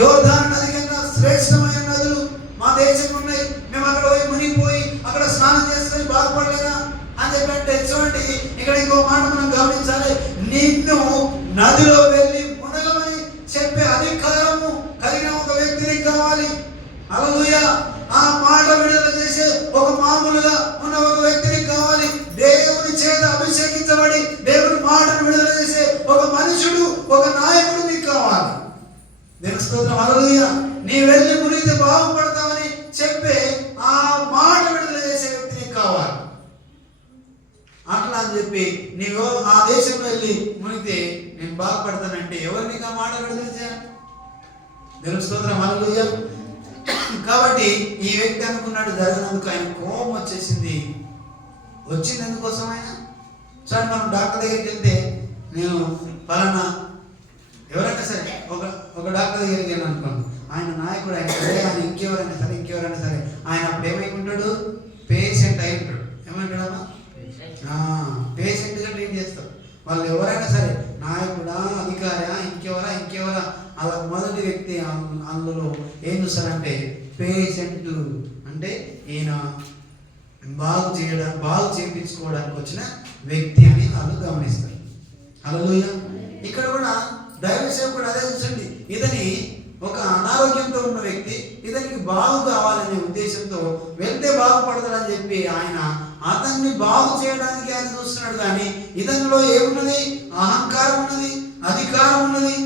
యోర్దాను నది కన్నా శ్రేష్టమైన నదులు మా దేశంలో ఉన్నాయి, మేము అక్కడ పోయి మునిగిపోయి అక్కడ స్నానం చేసుకొని బాగుపడలేనా అని చెప్పంటే చూడండి, ఇక్కడ ఇంకో మాట మనం గమనించాలి. నిన్ను నదిలో వెళ్ళి మునగమని చెప్పే అధికారము కలిగిన ఒక వ్యక్తిని కావాలి. హల్లెలూయా. ఆ మాట విడుదల చేసే ఒక మామూలుగా ఉన్న ఒక వ్యక్తిని కావాలి. దేవుని చేత అభిషేకించబడి దేవుని మాటను విడుదల చేసే ఒక మనుషుడు, ఒక నాయకుడు నీకు కావాలి. దేవుని స్తోత్రం. హల్లెలూయా. నీ వెళ్ళి మునిగితే బాగుపడతామని చెప్పే ఆ మాట విడుదల చేసే వ్యక్తి నీకు కావాలి. అట్లా అని చెప్పి నీవు ఆ దేశంలో వెళ్ళి మునిగితే నేను బాగుపడతానంటే ఎవరు నీకు ఆ మాట విడుదల చేయాలి? దేవుని స్తోత్రం. హల్లెలూయా. కాబట్టి ఈ వ్యక్తి అనుకున్నాడు, జరిగినందుకు ఆయన కోపం వచ్చేసింది. వచ్చింది ఎందుకోసం ఆయన? సరే, మనం డాక్టర్ దగ్గరికి వెళ్తే నేను పలానా ఎవరైనా సరే ఒక డాక్టర్ దగ్గరికి వెళ్ళాను అనుకోండి, ఆయన నాయకుడు, ఆయన ఇంకెవరైనా సరే ఆయన అప్పుడు ఏమైకుంటాడు? పేషెంట్ అయి ఉంటాడు. ఏమంటాడమ్మా? పేషెంట్గా ట్రీట్ చేస్తాడు. వాళ్ళు ఎవరైనా సరే నాయకుడా, అధికారా, ఇంకెవరా అలా మొదటి వ్యక్తి అందులో ఏం చూస్తారంటే పేషెంట్ అంటే ఈయన బాగు చేయించుకోవడానికి వచ్చిన వ్యక్తి అని వాళ్ళు గమనిస్తారు. హల్లెలూయా. ఇక్కడ కూడా దైవ సేవకుడు అదే చూసండి, ఇతని ఒక అనారోగ్యంతో ఉన్న వ్యక్తి, ఇతనికి బాగు కావాలనే ఉద్దేశంతో వెళ్తే బాగుపడతాడని చెప్పి ఆయన అతన్ని బాగు చేయడానికి ఆయన చూస్తున్నాడు. కానీ ఇతనిలో ఏమున్నది? అహంకారం ఉన్నది, అధికారం ఉన్నది,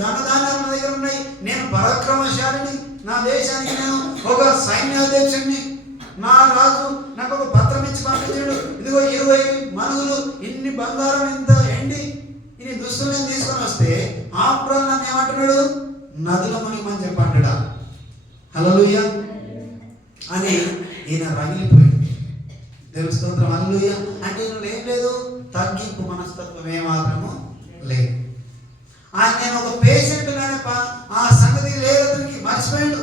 ధనధాన్యాలు నా దగ్గర ఉన్నాయి, నేను పరాక్రమశాలిని, నా దేశానికి నేను ఒక సైన్యాధ్యక్షుడిని, నా రాజు నాకు ఒక పత్రం ఇచ్చి పంపించాడు, ఇదిగో 20 మనుగులు, ఇన్ని బంగారం, ఇంత ఎండి, ఇన్ని దుస్తులు నేను తీసుకొని వస్తే ఆప్రాలు నన్ను ఏమంటున్నాడు? నదుల మునిగమని చెప్పంటాడా? హల్లెలూయా అని ఈయన రగిలిపోయాడు. దేవుని స్తోత్రం, హల్లెలూయా. అంటే ఇందులో ఏం లేదు, తగ్గింపు మనస్తత్వం ఏమాత్రము లేదు. ఆయన నేను ఒక పేషెంట్ ఆ సంగతి లేదు, అతనికి మర్చిపోయాడు.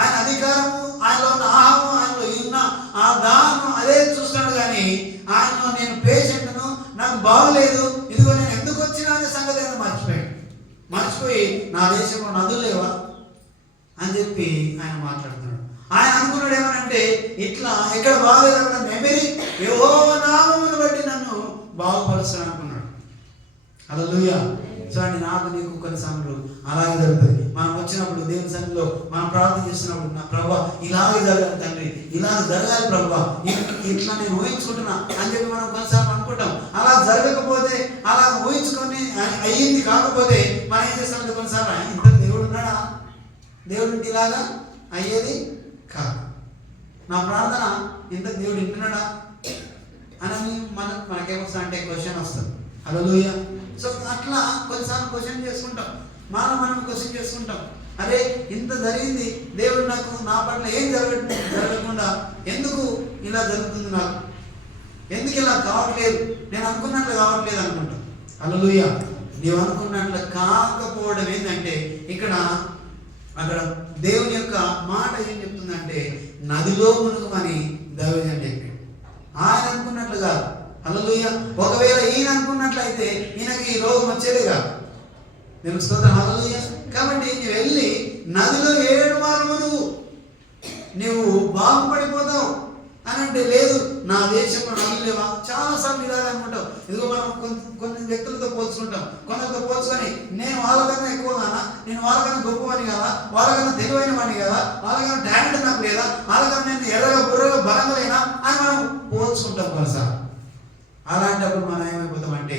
ఆయన అధికారము, ఆయనలో ఉన్న ఆహము, ఆయనలో ఉన్న ఆ దాహము అదే చూస్తున్నాడు. కానీ ఆయనలో నేను పేషెంట్ను, నాకు బాగలేదు, ఇదిగో నేను ఎందుకు వచ్చినా అనే సంగతి ఆయన మర్చిపోయి నా దేశంలో నదులు లేవా అని చెప్పి ఆయన మాట్లాడుతున్నాడు. ఆయన అనుకున్నాడు ఏమనంటే, ఇట్లా ఎక్కడ బాగలేదు అక్కడ నెమిరి యెహోవా నామమును బట్టి నన్ను బాగుపరుస్తాను అనుకున్నాడు. హల్లెలూయా. చూడండి, నాకు నీకు కొన్నిసార్లు అలాగే జరుగుతుంది. మనం వచ్చినప్పుడు దేవుని సన్నిధిలో మనం ప్రార్థన చేస్తున్నప్పుడు, నా ప్రభువా ఇలాగే జరగాలి తండ్రి, ఇలా జరగాలి ప్రభువా, ఇట్లా నేను ఊహించుకుంటున్నా అని చెప్పి మనం కొన్నిసార్లు అనుకుంటాం. అలా జరగకపోతే, అలా ఊహించుకొని అయ్యింది కాకపోతే మనం ఏం చేస్తామంటే కొన్నిసార్లు ఇంత దేవుడు ఉన్నాడా, దేవుడికి ఇలాగా అయ్యేది కాదు, నా ప్రార్థన ఇంత దేవుడు వింటున్నాడా అని మనకేమొస్తా అంటే క్వశ్చన్ వస్తుంది. హల్లెలూయా. సో అట్లా కొన్నిసార్లు క్వశ్చన్ చేసుకుంటాం, మనం క్వశ్చన్ చేసుకుంటాం. అరే ఇంత జరిగింది, దేవుడు నా పట్ల ఏం జరగకుండా ఎందుకు ఇలా జరుగుతుంది, నాకు ఎందుకు ఇలా కావట్లేదు, నేను అనుకున్నట్లు కావట్లేదు అనుకుంటాం. హల్లెలూయా. నీవు అనుకున్నట్లు కాకపోవడం ఏంటంటే, అక్కడ దేవుని యొక్క మాట ఏం చెప్తుందంటే, నదిలో మునుగుమని దైవజనుడు చెప్పాడు. ఆయన అనుకున్నట్లు కాదు. హల్లెలూయా. ఒకవేళ ఈయన అనుకున్నట్లయితే ఈయనకి ఈ రోగం వచ్చేదే కాదు. దేవుని స్తోత్రం, హల్లెలూయా. కాబట్టి నువ్వు వెళ్ళి నదిలో 7 మార్లు నువ్వు బాగుపడిపోతావు అని అంటే, లేదు నా దేశంలో నదులు లేవా. చాలాసార్లు ఇలాగే అనుకుంటావు. ఇదిగో మనం కొన్ని వ్యక్తులతో పోల్చుకుంటాం. కొందరితో పోల్చుకొని నేను వాళ్ళకన్నా ఎక్కువగానా, నేను వాళ్ళకన్నా గొప్పవాడిని కదా, వాళ్ళకన్నా తెలివైన వాడిని కదా, వాళ్ళకన్నా టాలెంట్ నాకు లేదా, వాళ్ళకన్నా నేను ఎర్రగా బుర్రగా బలంగా లేనా అని మనం పోల్చుకుంటాం కొన్నిసార్లు. అలాంటప్పుడు మనం ఏమైపోతామంటే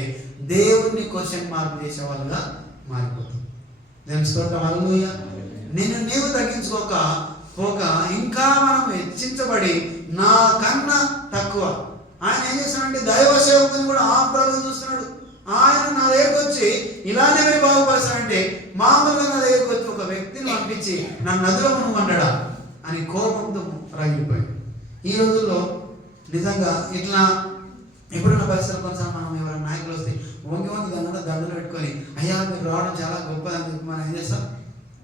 దేవుణ్ణి క్వశ్చన్ మార్క్ చేసే వాళ్ళుగా మారిపోతాం. దేవుని స్తోత్రం, హల్లెలూయా. నీవు తగ్గించుకోక ఇంకా మనం హెచ్చించబడి నా కన్నా తక్కువ. ఆయన ఏం చేస్తున్నాడంటే దైవ సేవకుని కూడా ఆప్రాలుగా చూస్తున్నాడు. ఆయన నా దగ్గరకు వచ్చి ఇలానే మీరు బాగుపరుస్తానంటే, మామూలుగా నా దగ్గరకు వచ్చి ఒక వ్యక్తిని పంపించి నా నదిలో మునుగొంటాడా అని కోపంతో రగిలిపోయాడు. ఈ రోజుల్లో నిజంగా ఇట్లా ఎప్పుడున్న పరిస్థితులు కొన్నిసార్లు మనం ఎవరైనా నాయకులు వస్తే వంగి దండలు పెట్టుకొని, అయ్యా మీరు రావడం చాలా గొప్పదని చెప్పి మనం ఏం చేస్తాం,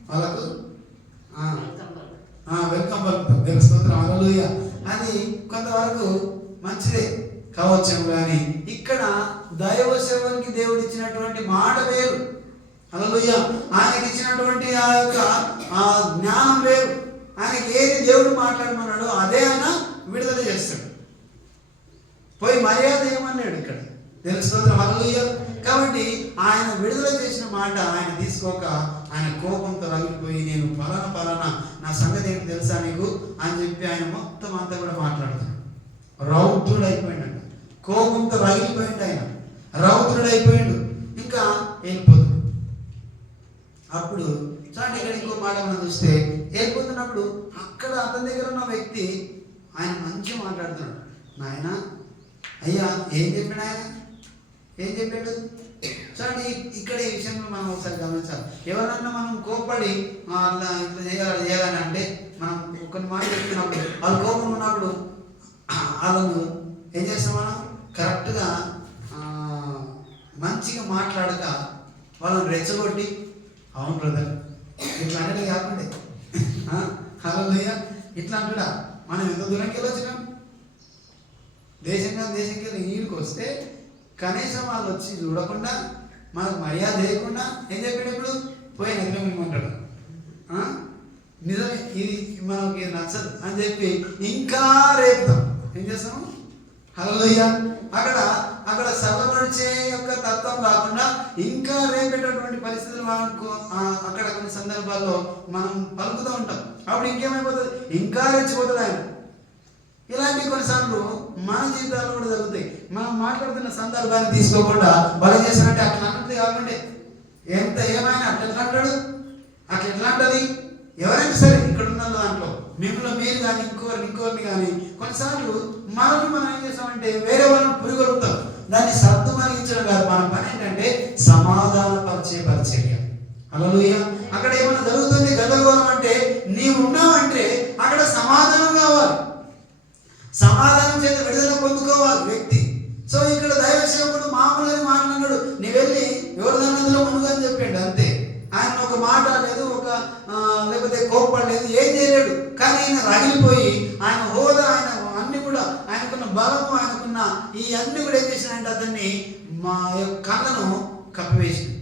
వాళ్ళకు వెల్కమ్ పలుకుతాం. దేవుని స్తోత్రం, హల్లెలూయా. అది కొంతవరకు మంచిదే కావచ్చేమో, కానీ ఇక్కడ దైవ సేవకునికి దేవుడు ఇచ్చినటువంటి మాట వేరు. హల్లెలూయా. ఆయనకి ఇచ్చినటువంటి ఆ యొక్క జ్ఞానం వేరు. ఆయనకి ఏది దేవుడు మాట్లాడమన్నాడో అదే ఆయన విడుదల చేస్తాడు. పోయి మర్యాద ఏమన్నాడు ఇక్కడ. దేవుని స్తోత్రం, హల్లెలూయా. కాబట్టి ఆయన విడుదల చేసిన మాట ఆయన తీసుకోక ఆయన కోపంతో రగిలిపోయి, నేను పలానా నా సంగతి ఏంటి తెలుసా నీకు అని చెప్పి ఆయన మొత్తం అంతా కూడా మాట్లాడుతున్నాడు. రౌద్రుడు అయిపోయాడు, కోపంతో రగిలిపోయింది, ఆయన రౌద్రుడు అయిపోయాడు, ఇంకా వెళ్ళిపోతాడు. అప్పుడు చూడండి, ఇక్కడ ఇంకో మాట మనం చూస్తే, వెళ్ళిపోతున్నప్పుడు అక్కడ అతని దగ్గర ఉన్న వ్యక్తి ఆయన మంచిగా మాట్లాడుతున్నాడు. నాయన అయ్యా ఏం చెప్పాడు, ఆయన ఏం చెప్పాడు చూడండి. ఇక్కడ ఈ విషయంలో మనం ఒకసారి గమనించాలి. ఎవరన్నా మనం కోపడి అట్లా ఇట్లా చేయాలని అంటే, మనం కొన్ని మాటలు చెప్తున్నప్పుడు వాళ్ళు కోపం ఉన్నప్పుడు వాళ్ళను ఏం చేస్తాం, మనం కరెక్ట్గా మంచిగా మాట్లాడక వాళ్ళని రెచ్చగొట్టి, అవును బ్రదర్ ఇట్లా అంటే కాకుండా హల్లెలూయా ఇట్లా అంటుడా, మనం ఎంత దూరంకి వెళ్ళొచ్చినాం. దేశంకి నీళ్ళకి వస్తే కనీసం వాళ్ళు వచ్చి చూడకుండా, మనకు మర్యాద లేకుండా ఏం చెప్పాడు, ఇప్పుడు పోయి నదిలో మిమ్మంటాడు. నిజమే, ఇది మనకి నచ్చదు అని చెప్పి ఇంకా రేపుతాం. ఏం చేస్తాము, హల్లెలూయా. అక్కడ సర్వపరిచే యొక్క తత్వం కాకుండా ఇంకా రేపేటటువంటి పరిస్థితులు మనకు అక్కడ కొన్ని సందర్భాల్లో మనం పలుకుతూ ఉంటాం. అప్పుడు ఇంకేమైపోతుంది, ఇంకా రెచ్చిపోతుంది ఆయన. ఇలాంటి కొన్నిసార్లు మన జీవితాల్లో కూడా జరుగుతాయి. మనం మాట్లాడుతున్న సందర్భాన్ని తీసుకోకుండా వాళ్ళు చేసినట్టే అట్లా అన్నది కాకుండా, ఏమైనా అట్లా అంటాడు, అట్లా ఎట్లా అంటది. ఎవరైనా సరే ఇక్కడ ఉన్న దాంట్లో మిమ్మల్ని మీరు కానీ ఇంకోరిని కానీ కొన్నిసార్లు మనం ఏం చేస్తామంటే వేరే వాళ్ళని పురిగొలుపుతాం. దాన్ని సర్దు మరిగించడం కాదు, మన పని ఏంటంటే సమాధానపరిచే పరిచర్య. హల్లెలూయా. అక్కడ ఏమైనా జరుగుతుంది గందరగోళం అంటే, నీవు ఉన్నావంటే అక్కడ సమాధానం కావాలి. సమాధానం చేత మనకున్న ఈ అన్ని కూడా ఏం చేసినాయంటే అతన్ని మా యొక్క కళ్ళను కప్పివేసింది.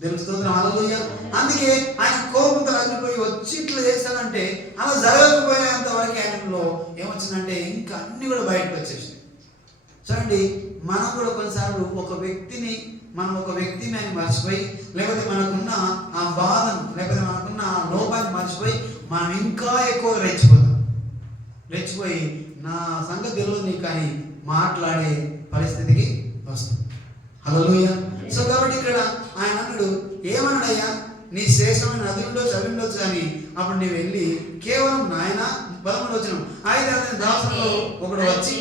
దేవుని స్తోత్రం, హల్లెలూయా. అందుకే ఆయన కోపంతో రగిలిపోయి వచ్చి ఇట్లా చేశానంటే అలా జరగకపోయేంత వరకు ఆయనలో ఏమొచ్చిందంటే ఇంకా అన్ని కూడా బయటకు వచ్చేసింది. చూడండి, మనం కూడా కొన్నిసార్లు ఒక వ్యక్తి మీద మర్చిపోయి, లేకపోతే మనకున్న ఆ బాధను, లేకపోతే మనకున్న ఆ లోపాన్ని మర్చిపోయి మనం ఇంకా ఎక్కువ రెచ్చిపోయి నా సంగతి తెలియదు నీకు కానీ మాట్లాడే పరిస్థితికి వస్తుంది. హల్లెలూయా. సో కాబట్టి ఇక్కడ ఆయన అన్నాడు, ఏమన్నాడయ్యా, నీ శ్రేష్టమైన నది ఉండొచ్చు కానీ అప్పుడు నీవు వెళ్ళి కేవలం నాయన 13వ వచనం, అయితే అతని దాసులలో ఒకడు వచ్చి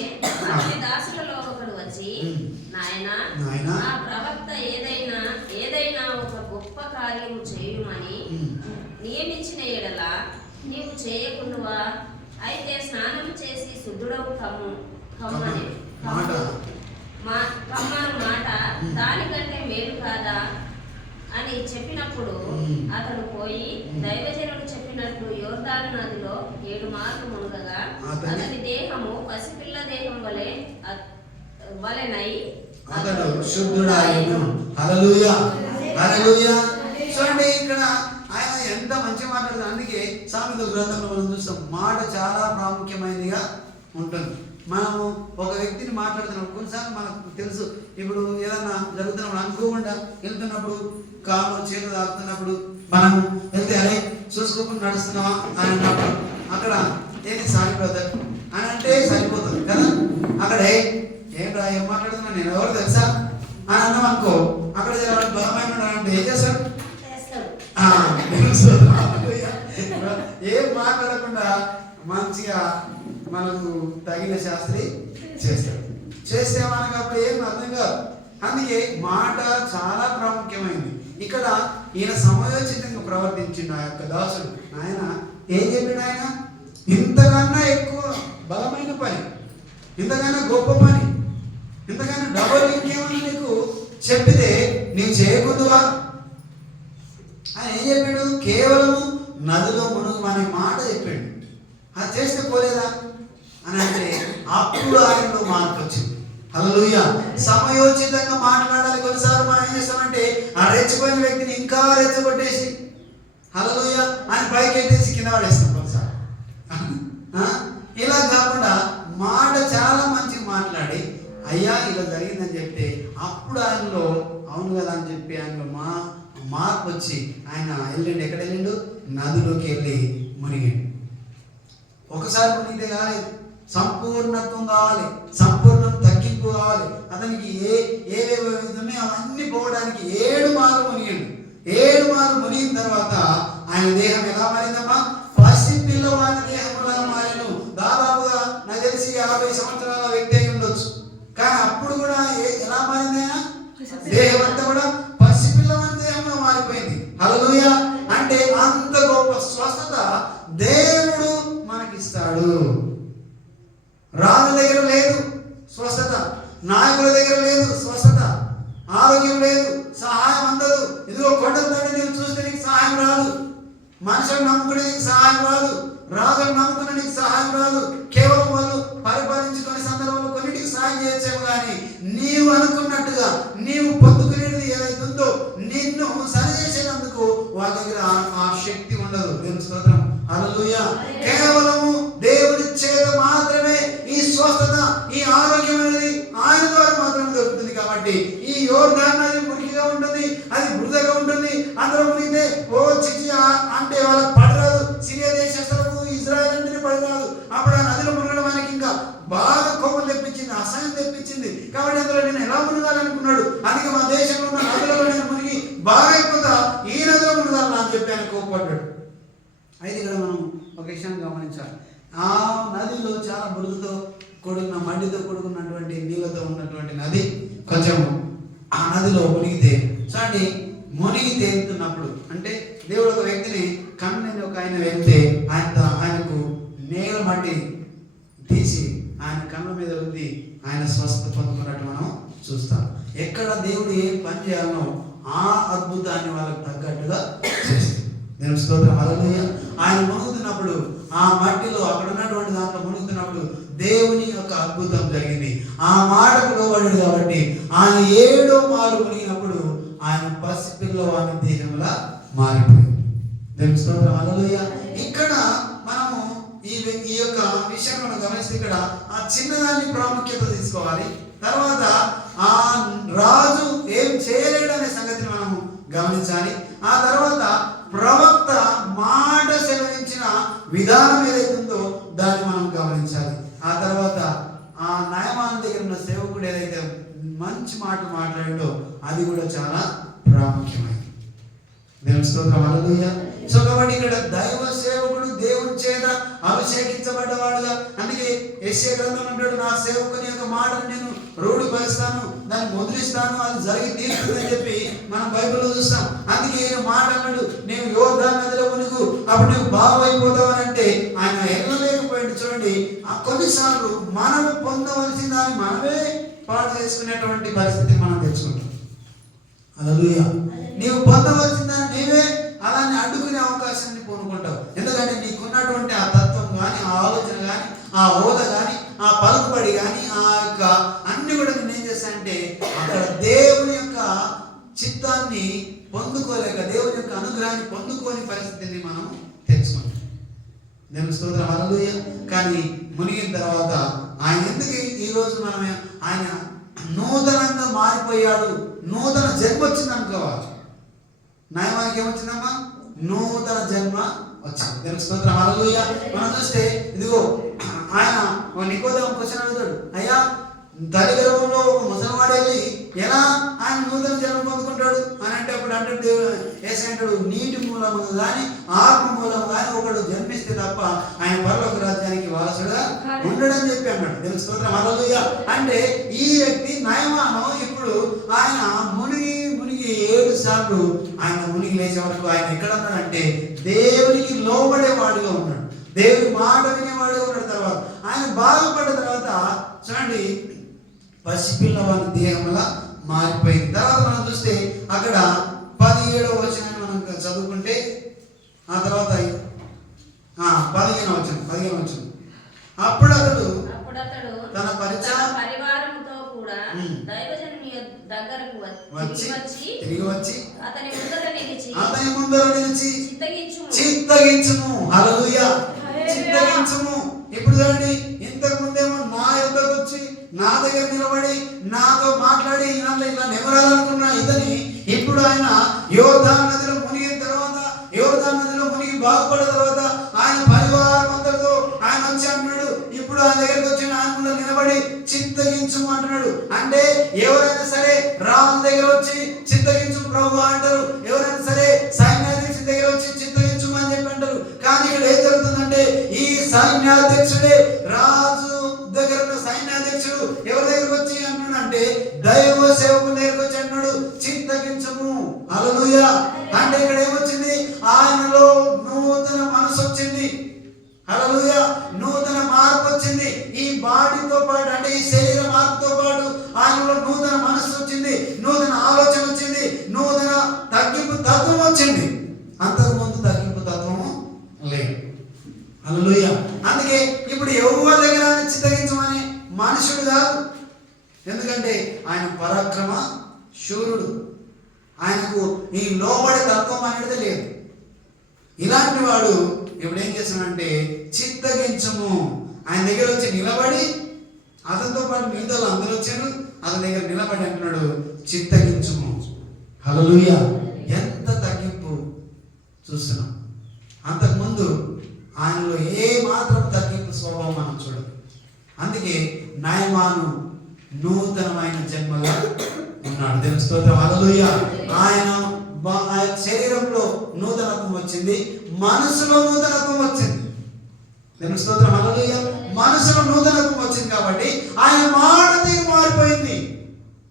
నాయనా ఆ ప్రవక్త ఏదైనా ఒక గొప్ప కార్యము చేయుమని నియమించిన ఎడల నీవు చేయకుండువా? అయితే స్నానం చేసి శుద్ధుడవు కమ్మని మాట దానికంటే మేలు కాదా అని చెప్పినప్పుడు అతడు పోయి దైవజనుడు చెప్పినట్లు యోర్దాను నదిలో 7 మార్లు మునగగా అతని దేహము పసిపిల్ల దేహం వలెనై అతడు శుద్ధుడాయెను. హల్లెలూయా, హల్లెలూయా. చూడండి, ఇక్కడ ఆయన ఎంత మంచిగా మాట్లాడుతాడు. అందుకే సామెతల గ్రంథంలో మనం చూస్తాం, మాట చాలా ప్రాముఖ్యమైనదిగా ఉంటుంది. మనము ఒక వ్యక్తిని మాట్లాడుతున్నప్పుడు కొన్నిసార్లు మనకు తెలుసు, ఇప్పుడు ఏదన్నా జరుగుతున్నప్పుడు అనుకోకుండా వెళ్తున్నప్పుడు కాలు చేతులు తాకుతున్నప్పుడు మనం వెళ్తే అరే చూసుకోకుండా నడుస్తున్నావా అని అన్నప్పుడు అక్కడ ఏది సారీ బ్రదర్ అని అంటే సరిపోతుంది కదా. అక్కడ ఏంట్రా ఏం మాట్లాడుతున్నా, నేను ఎవరు తెలుసా అని అన్నాం అనుకో, అక్కడ బలమైన అంటే ఏం చేస్తాడు, ఏం మాట్లాడకుండా మంచిగా మనకు తగిన శాస్త్రి చేస్తే మనకు అప్పుడు ఏం అర్థం కాదు. అందుకే మాట చాలా ప్రాముఖ్యమైనది. ఇక్కడ ఈయన సమయోచితంగా ప్రవర్తించిండు ఆ యొక్క దాసుడు. ఆయన ఏం చెప్పాడు, ఆయన ఇంతకన్నా ఎక్కువ బలమైన పని, ఇంతకన్నా గొప్ప పని, ఇంతకన్నా డబల్ ఇంకేమన్నా నీకు చెప్పితే నీవు చేయకూడదువా? ఆయన ఏం చెప్పాడు, కేవలం నదిలో మునుగు అనే మాట చెప్పాడు. అది చేస్తే పోలేదా అని అంటే అప్పుడు ఆయనలో మార్పు వచ్చింది. హల్లెలూయా. సమయోచితంగా మాట్లాడాలి. కొన్నిసార్లు మనం ఏం చేస్తామంటే ఆ రెచ్చిపోయిన వ్యక్తిని ఇంకా రెచ్చగొట్టేసి హల్లెలూయా ఆయన పైకి ఎత్తేసి కింద పడేస్తాం కొన్నిసార్లు. ఇలా కాకుండా మాట చాలా మంచిగా మాట్లాడి అయ్యా ఇలా జరిగిందని చెప్తే అప్పుడు ఆయనలో అవును కదా అని చెప్పి ఆయనలో మార్పు వచ్చి ఆయన వెళ్ళండి, ఎక్కడ వెళ్ళిండు, నదిలోకి వెళ్ళి మునిగిండు. ఒకసారి మునిగితే కాలేదు, సంపూర్ణత్వం కావాలి, సంపూర్ణం తగ్గింపు కావాలి. అతనికి ఏవేవి ఉన్నాయో అవన్నీ పోవడానికి 7 మార్లు మునిగిండు. 7 మార్లు మునిగిన తర్వాత ఆయన దేహం ఎలా మారిందమ్మా, పసి పిల్లవాడి దేహంలా మారిను. దాదాపుగా నాకు తెలిసి 50 సంవత్సరాల వ్యక్తి అయి ఉండొచ్చు. కానీ అప్పుడు కూడా ఎలా మారింది, దేహం అంతా కూడా పసిపిల్లవాడి దేహంలో మారిపోయింది. హల్లెలూయా. అంటే అంత గొప్ప స్వస్థత దేవుడు మనకిస్తాడు. రాజు దగ్గర లేదు స్వస్థత, నాయకుల దగ్గర లేదు స్వస్థత, ఆరోగ్యం లేదు, సహాయం అందదు. ఇదిగో కొండల తండ్రి నేను చూస్తే నీకు సహాయం రాదు, మనుషులను నమ్ముకునే నీకు సహాయం రాదు, రాజులను నమ్ముకునే నీకు సహాయం రాదు. కేవలం వాళ్ళు పరిపాలించుకునే సందర్భంలో కొన్నిటికి సహాయం చేయొచ్చేమో కానీ నీవు అనుకున్నట్టుగా నీవు పొందుకునేది ఏదైతే ఉందో నిన్ను సరిచేసేందుకు వాళ్ళ దగ్గర ఆ శక్తి ఉండదు. దేవుని స్తోత్రం, హల్లెలూయా. కేవలము దేవుని చేత మాత్రమే ఈ స్వస్థత, ఈ ఆరోగ్యం అనేది ఆయన ద్వారా మాత్రమే దొరుకుతుంది. కాబట్టి ఈ యోర్దాను నది మురికిగా ఉంటుంది, అది బురదగా ఉంటుంది. అందులో మునిగితే చిచి అంటే వాళ్ళకి పడరాదు. సిరియా దేశస్తులకు ఇజ్రాయెల్ అంటేనే పడరాదు. అప్పుడు ఆ నదిలో మునగడం ఆయనకి ఇంకా బాగా కోపం తెప్పించింది, అసహ్యం తెప్పించింది. కాబట్టి అందులో నేను ఎలా మునగాలనుకున్నాడు. అందుకే మా దేశంలో ఉన్న నదులలో నేను మునిగి బాగా అయిపోతా, ఈ నదిలో మునగాలని అని చెప్పి ఆయన కోపడ్డాడు. అయితే ఇక్కడ మనం ఒక విషయాన్ని గమనించాలి. ఆ నదిలో చాలా బురదతో కూడుకున్న, మడ్డితో కూడుకున్నటువంటి నీళ్ళతో ఉన్నటువంటి నది. కొంచెం ఆ నదిలో మునిగితే చూడండి, మునిగి తేలుతున్నప్పుడు అంటే దేవుడు ఒక వ్యక్తిని కన్నుని ఒక ఆయన వెళ్తే ఆయనకు నేల మట్టి తీసి ఆయన కళ్ళ మీద ఉంది ఆయన స్వస్థత పొందుకున్నట్టు మనం చూస్తాం. ఎక్కడ దేవుడు ఏ పని చేయాలనో ఆ అద్భుతాన్ని వాళ్ళకు తగ్గట్టుగా చేస్తుంది. దేవుని స్తోత్రం, హల్లెలూయా. ఆయన మునుగుతున్నప్పుడు ఆ మట్టిలో అక్కడ ఉన్నటువంటి దాంట్లో మునుగుతున్నప్పుడు దేవుని యొక్క అద్భుతం జరిగింది. ఆ మాటకు లోబడ్డాడు కాబట్టి ఆయన 7వ మారు మునిగినప్పుడు ఆయన పసిపిల్లవాని దేహంలా మారిపోయింది. దేవుని స్తోత్రం, హల్లెలూయా. ఇక్కడ మనము ఈ యొక్క విషయం మనం గమనిస్తే ఇక్కడ ఆ చిన్నదాన్ని ప్రాముఖ్యత తీసుకోవాలి. తర్వాత ఆ రాజు ఏం చేయలేడనే సంగతిని మనము గమనించాలి. ఆ తర్వాత ప్రవక్త మాట సెలవించిన విధానం ఏదైతే ఉందో దాన్ని మనం గమనించాలి. ఆ తర్వాత ఆ నయమాను దగ్గర ఉన్న సేవకుడు ఏదైతే మంచి మాటలు మాట్లాడిండో అది కూడా చాలా ప్రాముఖ్యమైనది. దేవుని స్తోత్రం, హల్లెలూయా. సో కాబట్టి ఇక్కడ దైవ సేవకుడు దేవుని చేత అభిషేకించబడ్డవాడుగా, అందుకే యెషయా గ్రంథం అంటాడు, నా సేవకుని యొక్క మాటను నేను రూఢిపరుస్తాను, దాన్ని ముద్రిస్తాను, అది జరిగి తీరుతుందని చెప్పి మనం బైబిల్లో చూస్తాం. అందుకే ఈయన మాట అన్నాడు, నేను యోర్దాను నదిలో మునుగు అప్పుడు నువ్వు బాగైపోతావు అని అంటే ఆయన వెళ్ళలేకపోయింది. చూడండి, కొన్నిసార్లు మనం పొందవలసిన దాన్ని మనమే పాడు చేసుకునేటువంటి పరిస్థితి మనం తెచ్చుకుంటాం. హల్లెలూయా. నీవు పొందవలసిన దాన్ని నీవే అలానే అడ్డుకునే అవకాశాన్ని పొందుకుంటావు. ఎందుకంటే నీకున్నటువంటి ఆ తత్వం కానీ, ఆ ఆలోచన కానీ, ఆ హోదా కానీ, ఆ పలుకుబడి కానీ, ఆ యొక్క అన్ని కూడా నేను ఏం చేస్తానంటే అక్కడ దేవుని యొక్క చిత్తాన్ని పొందుకోలేక, దేవుని యొక్క అనుగ్రహాన్ని పొందుకోని పరిస్థితిని మనం తెచ్చుకుంటాం. దేవుని స్తోత్రం, హల్లెలూయా. కానీ మునిగిన తర్వాత ఆయన ఎందుకు ఈరోజు మనం ఆయన నూతనంగా మారిపోయాడు, నూతన జన్మ వచ్చింది అనుకోవాలి. నయమానికి ఏమొచ్చిందమ్మా? నూతన జన్మ వచ్చింది. దేవుని స్తోత్రం, హల్లెలూయా. మనం చూస్తే ఇదిగో ఆయన నికోదేము క్వశ్చన్ అడుగుతాడు, అయ్యా తల్లి గర్భంలో ఒక ముసలివాడు వెళ్ళి ఎలా ఆయన నూతన జన్మ పొందుకుంటాడు అని అంటే అప్పుడు అంటే ఏసంటాడు, నీటి మూలము కానీ ఆత్మ మూలము కానీ ఒకడు జన్మిస్తే తప్ప ఆయన పరలోక రాజ్యానికి వారసుడుగా ఉండడని చెప్పి అన్నాడు. దేవుని స్తోత్రం, హల్లెలూయా. అంటే ఈ వ్యక్తి నయమాను ఇప్పుడు ఆయన మునిగి 7 సార్లు ఆయన మునిగి లేచే వరకు ఆయన ఎక్కడ ఉన్నాడంటే దేవునికి లోబడేవాడుగా ఉన్నాడు, దేవుని మాట వినేవాడుగా ఉన్నాడు. తర్వాత ఆయన బాగుపడ్డ తర్వాత చూడండి పసిపిల్లవాని దేహంలా మారిపోయింది. తర్వాత మనం చూస్తే అక్కడ 17వ వచనాన్ని మనం చదువుకుంటే ఆ తర్వాత 15వ వచనం అప్పుడు అతడు తన పరివారముతో కూడా దైవజనుని దగ్గరకు తిరిగి వచ్చి అతని ముందర నిలిచి చిత్తగించుము. హల్లెలూయా. చిత్తగించుము. ఇప్పుడు చూడండి, ఇంతకు ముందేమో నా యొద్దకు వచ్చి నా దగ్గర నిలబడి నాతో మాట్లాడి నన్ను ఇలా నెవరాలనుకున్న ఇతని ఇప్పుడు ఆయన యోర్దాను నదిలో మునిగిన తర్వాత, యోర్దాను నదిలో మునిగి బాగుపడిన తర్వాత ఆయన పరివారం అందరితో ఆయన వచ్చి అంటున్నాడు, ఇప్పుడు ఆయన దగ్గరికి వచ్చి ఆయన ముందు నిలబడి చిత్తగించుము అంటున్నాడు. అంటే ఎవరైనా సరే రాజు దగ్గర వచ్చి చిత్తగించు ప్రభువా అంటారు, ఎవరైనా సరే సైన్యాధ్యక్షుడి దగ్గర వచ్చి చిత్తగించుము అని చెప్పి అంటారు. కానీ ఇక్కడ ఏం జరుగుతుందంటే ఈ సైన్యాధ్యక్షుడే రాజు దగ్గర ఉన్న సైన్యాధ్యక్షుడు ఎవరి దగ్గరకు వచ్చి అంటున్నాడు అంటే దైవ సేవకుని దగ్గరకు వచ్చి అంటున్నాడు, చిత్తగించుము. హల్లెలూయా. అంటే ఇక్కడ ఏమొచ్చింది? ఆయనలో నూతన మనసు వచ్చింది. హల్లెలూయా. నూతన మార్పు వచ్చింది. ఈ బాడీతో పాటు అంటే ఈ శరీర మార్పుతో పాటు ఆయనలో నూతన మనసు వచ్చింది, నూతన ఆలోచన వచ్చింది, నూతన తగ్గింపు తత్వం వచ్చింది. అంతకుముందు తగ్గింపు తత్వము లేదు. హల్లెలూయా. అందుకే ఇప్పుడు ఎవరి దగ్గర చిత్తగించమని మనుషుడు కాదు, ఎందుకంటే ఆయన పరాక్రమ శూరుడు, ఆయనకు ఈ లోబడే తత్వం అనేది లేదు. ఇలాంటి వాడు ఇప్పుడు ఏం చేస్తానంటే చిత్తగించము. ఆయన దగ్గర వచ్చి నిలబడి, అతనితో పాటు మిగతా అందరూ వచ్చారు, అతని దగ్గర నిలబడి అంటున్నాడు చిత్తగించము. హల్లెలూయా. ఎంత తగ్గింపు చూస్తున్నాం. అంతకుముందు ఆయనలో ఏ మాత్రం తగ్గింపు స్వభావం మనం చూడదు. అందుకే నయమాను నూతనమైన జన్మగా ఉన్నాడు. దేవుని స్తోత్రం, హల్లెలూయా. ఆయన శరీరంలో నూతనత్వం వచ్చింది, మనసులో నూతనత్వం వచ్చింది. దేవుని స్తోత్రం, హల్లెలూయా. మనసులో నూతనత్వం వచ్చింది కాబట్టి ఆయన మాట తీరు మారిపోయింది.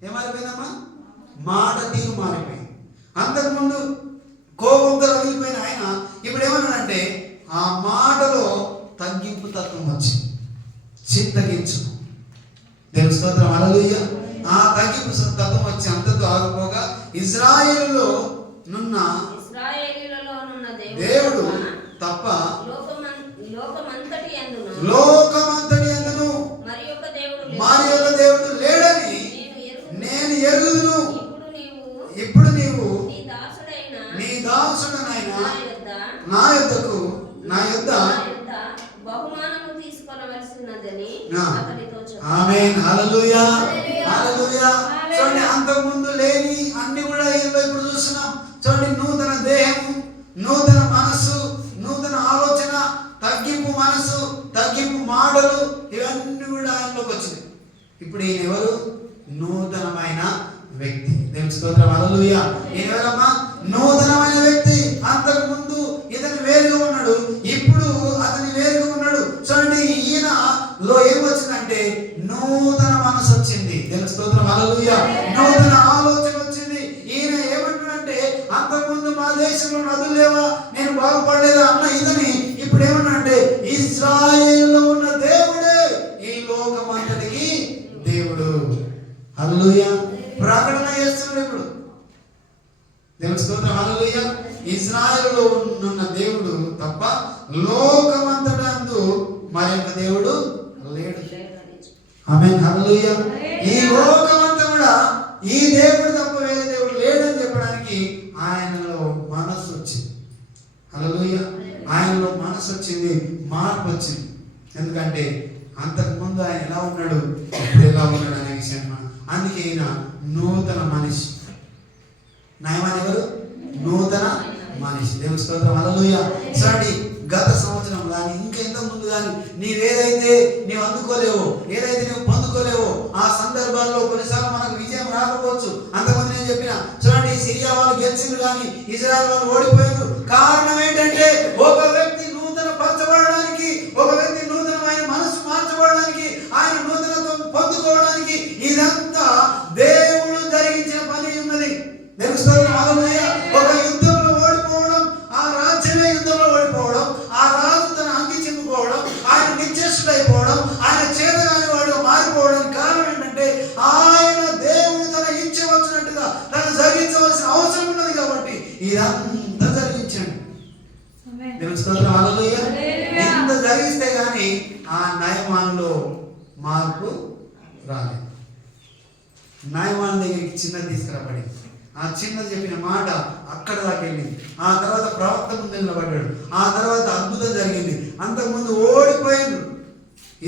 ఏం మారిపోయిందమ్మా? మాట తీరు మారిపోయింది. అంతకుముందు కోపంతో రగిలిపోయిన ఆయన ఇప్పుడు ఏమన్నాడంటే ఆ మాటలో తగ్గింపు తత్వం వచ్చింది, చిత్తగించు. దేవుని స్తోత్రం, హల్లెలూయా. ఆ తగ్గింపు తత్వం వచ్చి అంతతో ఆగిపోగా ఇశ్రాయేలులో నున్న దేవుడు తప్ప లోకమంతటి యందును హల్లెలూయా. చూడండి, అంతకుముందు లేని అన్ని కూడా ఈయనలో ఇప్పుడు చూస్తున్నాం. చూడండి, నూతన దేహము, నూతన మనస్సు, నూతన ఆలోచన, తగ్గింపు మనస్సు, తగ్గింపు మాటలు, ఇవన్నీ కూడా ఆయనలోకి వచ్చినాయి. ఇప్పుడు ఈయన ఎవరు? నూతనమైన వ్యక్తి. దేవుని స్తోత్రం. హల్లెలూయా. ఈయన ఎవరమ్మా? నూతనమైన వ్యక్తి. అంతకు ముందు ఇతను వేరుగా ఉన్నాడు, ఇప్పుడు అతని వేరుగా ఉన్నాడు. చూడండి, ఈయనలో ఏమొచ్చిందంటే నూతన మనసు వచ్చింది. దేవుని స్తోత్రం. హల్లెలూయా. నూతన ఆలోచన వచ్చింది. ఈయన ఏమంటున్నాడంటే, అంతకుముందు మా దేశంలో నదులు లేవా, నేను బాగుపడలేదా అన్న ఇతని ఇప్పుడు ఏమన్నాడంటే, ఇశ్రాయేలులో ఉన్న దేవుడే ఈ లోకమంతటికి దేవుడు. హల్లెలూయా. ప్రకటన చేస్తున్నాడు ఇప్పుడు. దేవుని స్తోత్రం. హల్లెలూయా. ఇశ్రాయేలులో ఉన్న దేవుడు తప్ప లోకమంతటందు మరి యొక్క దేవుడు లేడు. ఆమేన్. హల్లెలూయా. ఈ లోకమంతా కూడా ఈ దేవుడు తప్ప వేరే దేవుడు లేడని చెప్పడానికి ఆయనలో మనసు వచ్చింది. హల్లెలూయా. ఆయనలో మనసు వచ్చింది, మార్పు వచ్చింది. ఎందుకంటే అంతకుముందు ఆయన ఎలా ఉన్నాడు, ఇప్పుడు ఎలా ఉన్నాడు అనే విషయం. అందుకే ఈయన నూతన మనిషి. నయమాన్ ఎవరు? నూతన మనిషి. దేవుని స్తోత్రం. హల్లెలూయా. చూడండి, గత సంవత్సరం కానీ ఇంకెంత ముందు కానీ నీవేదైతే నీవు అందుకోలేవో, ఏదైతే నువ్వు పొందుకోలేవో, ఆ సందర్భాల్లో కొన్నిసార్లు మనకు విజయం రాకపోవచ్చు. అంతకుముందు నేను చెప్పిన, చూడండి, సిరియా వాళ్ళు గెలిచిండ్రు కానీ ఇజ్రాయెల్ వాళ్ళు ఓడిపోయారు. కారణం ఏంటంటే ఒక వ్యక్తి నూతన పరచబడడానికి, ఒక వ్యక్తి నూతనమైన మనసు మార్చబడడానికి, ఆయన నూతనత్వం పొందుకోవడానికి ఇదంతా దేవుడు జరిగించిన పని ఉన్నది. దేవుని స్తోత్రం. హల్లెలూయా. ఒక యుద్ధంలో ఓడిపోవడం, ఆ రాజ్యమే యుద్ధంలో ఓడిపోవడం, ఆ రాజు తన అంగి చింపుకోవడం, ఆయన నిశ్చేష్టుడైపోవడం, ఆయన చేతగాని వాడు మారిపోవడానికి కారణం ఏంటంటే ఆయన దేవుడు తన ఇచ్చ వచ్చినట్టుగా తను జరిగించవలసిన అవసరం ఉన్నది కాబట్టి ఇదంతా జరిగించండి. దేవుని స్తోత్రం. హల్లెలూయా. ఇంత జరిగిస్తే గాని ఆ నయమానులో మార్పు రాలేదు. నయమాన్ దగ్గరికి చిన్నది తీసుకురాబడింది. ఆ చిన్నది చెప్పిన మాట అక్కడ దాకా వెళ్ళింది. ఆ తర్వాత ప్రవక్త ముందు నిలబడ్డాడు. ఆ తర్వాత అద్భుతం జరిగింది. అంతకుముందు ఓడిపోయారు,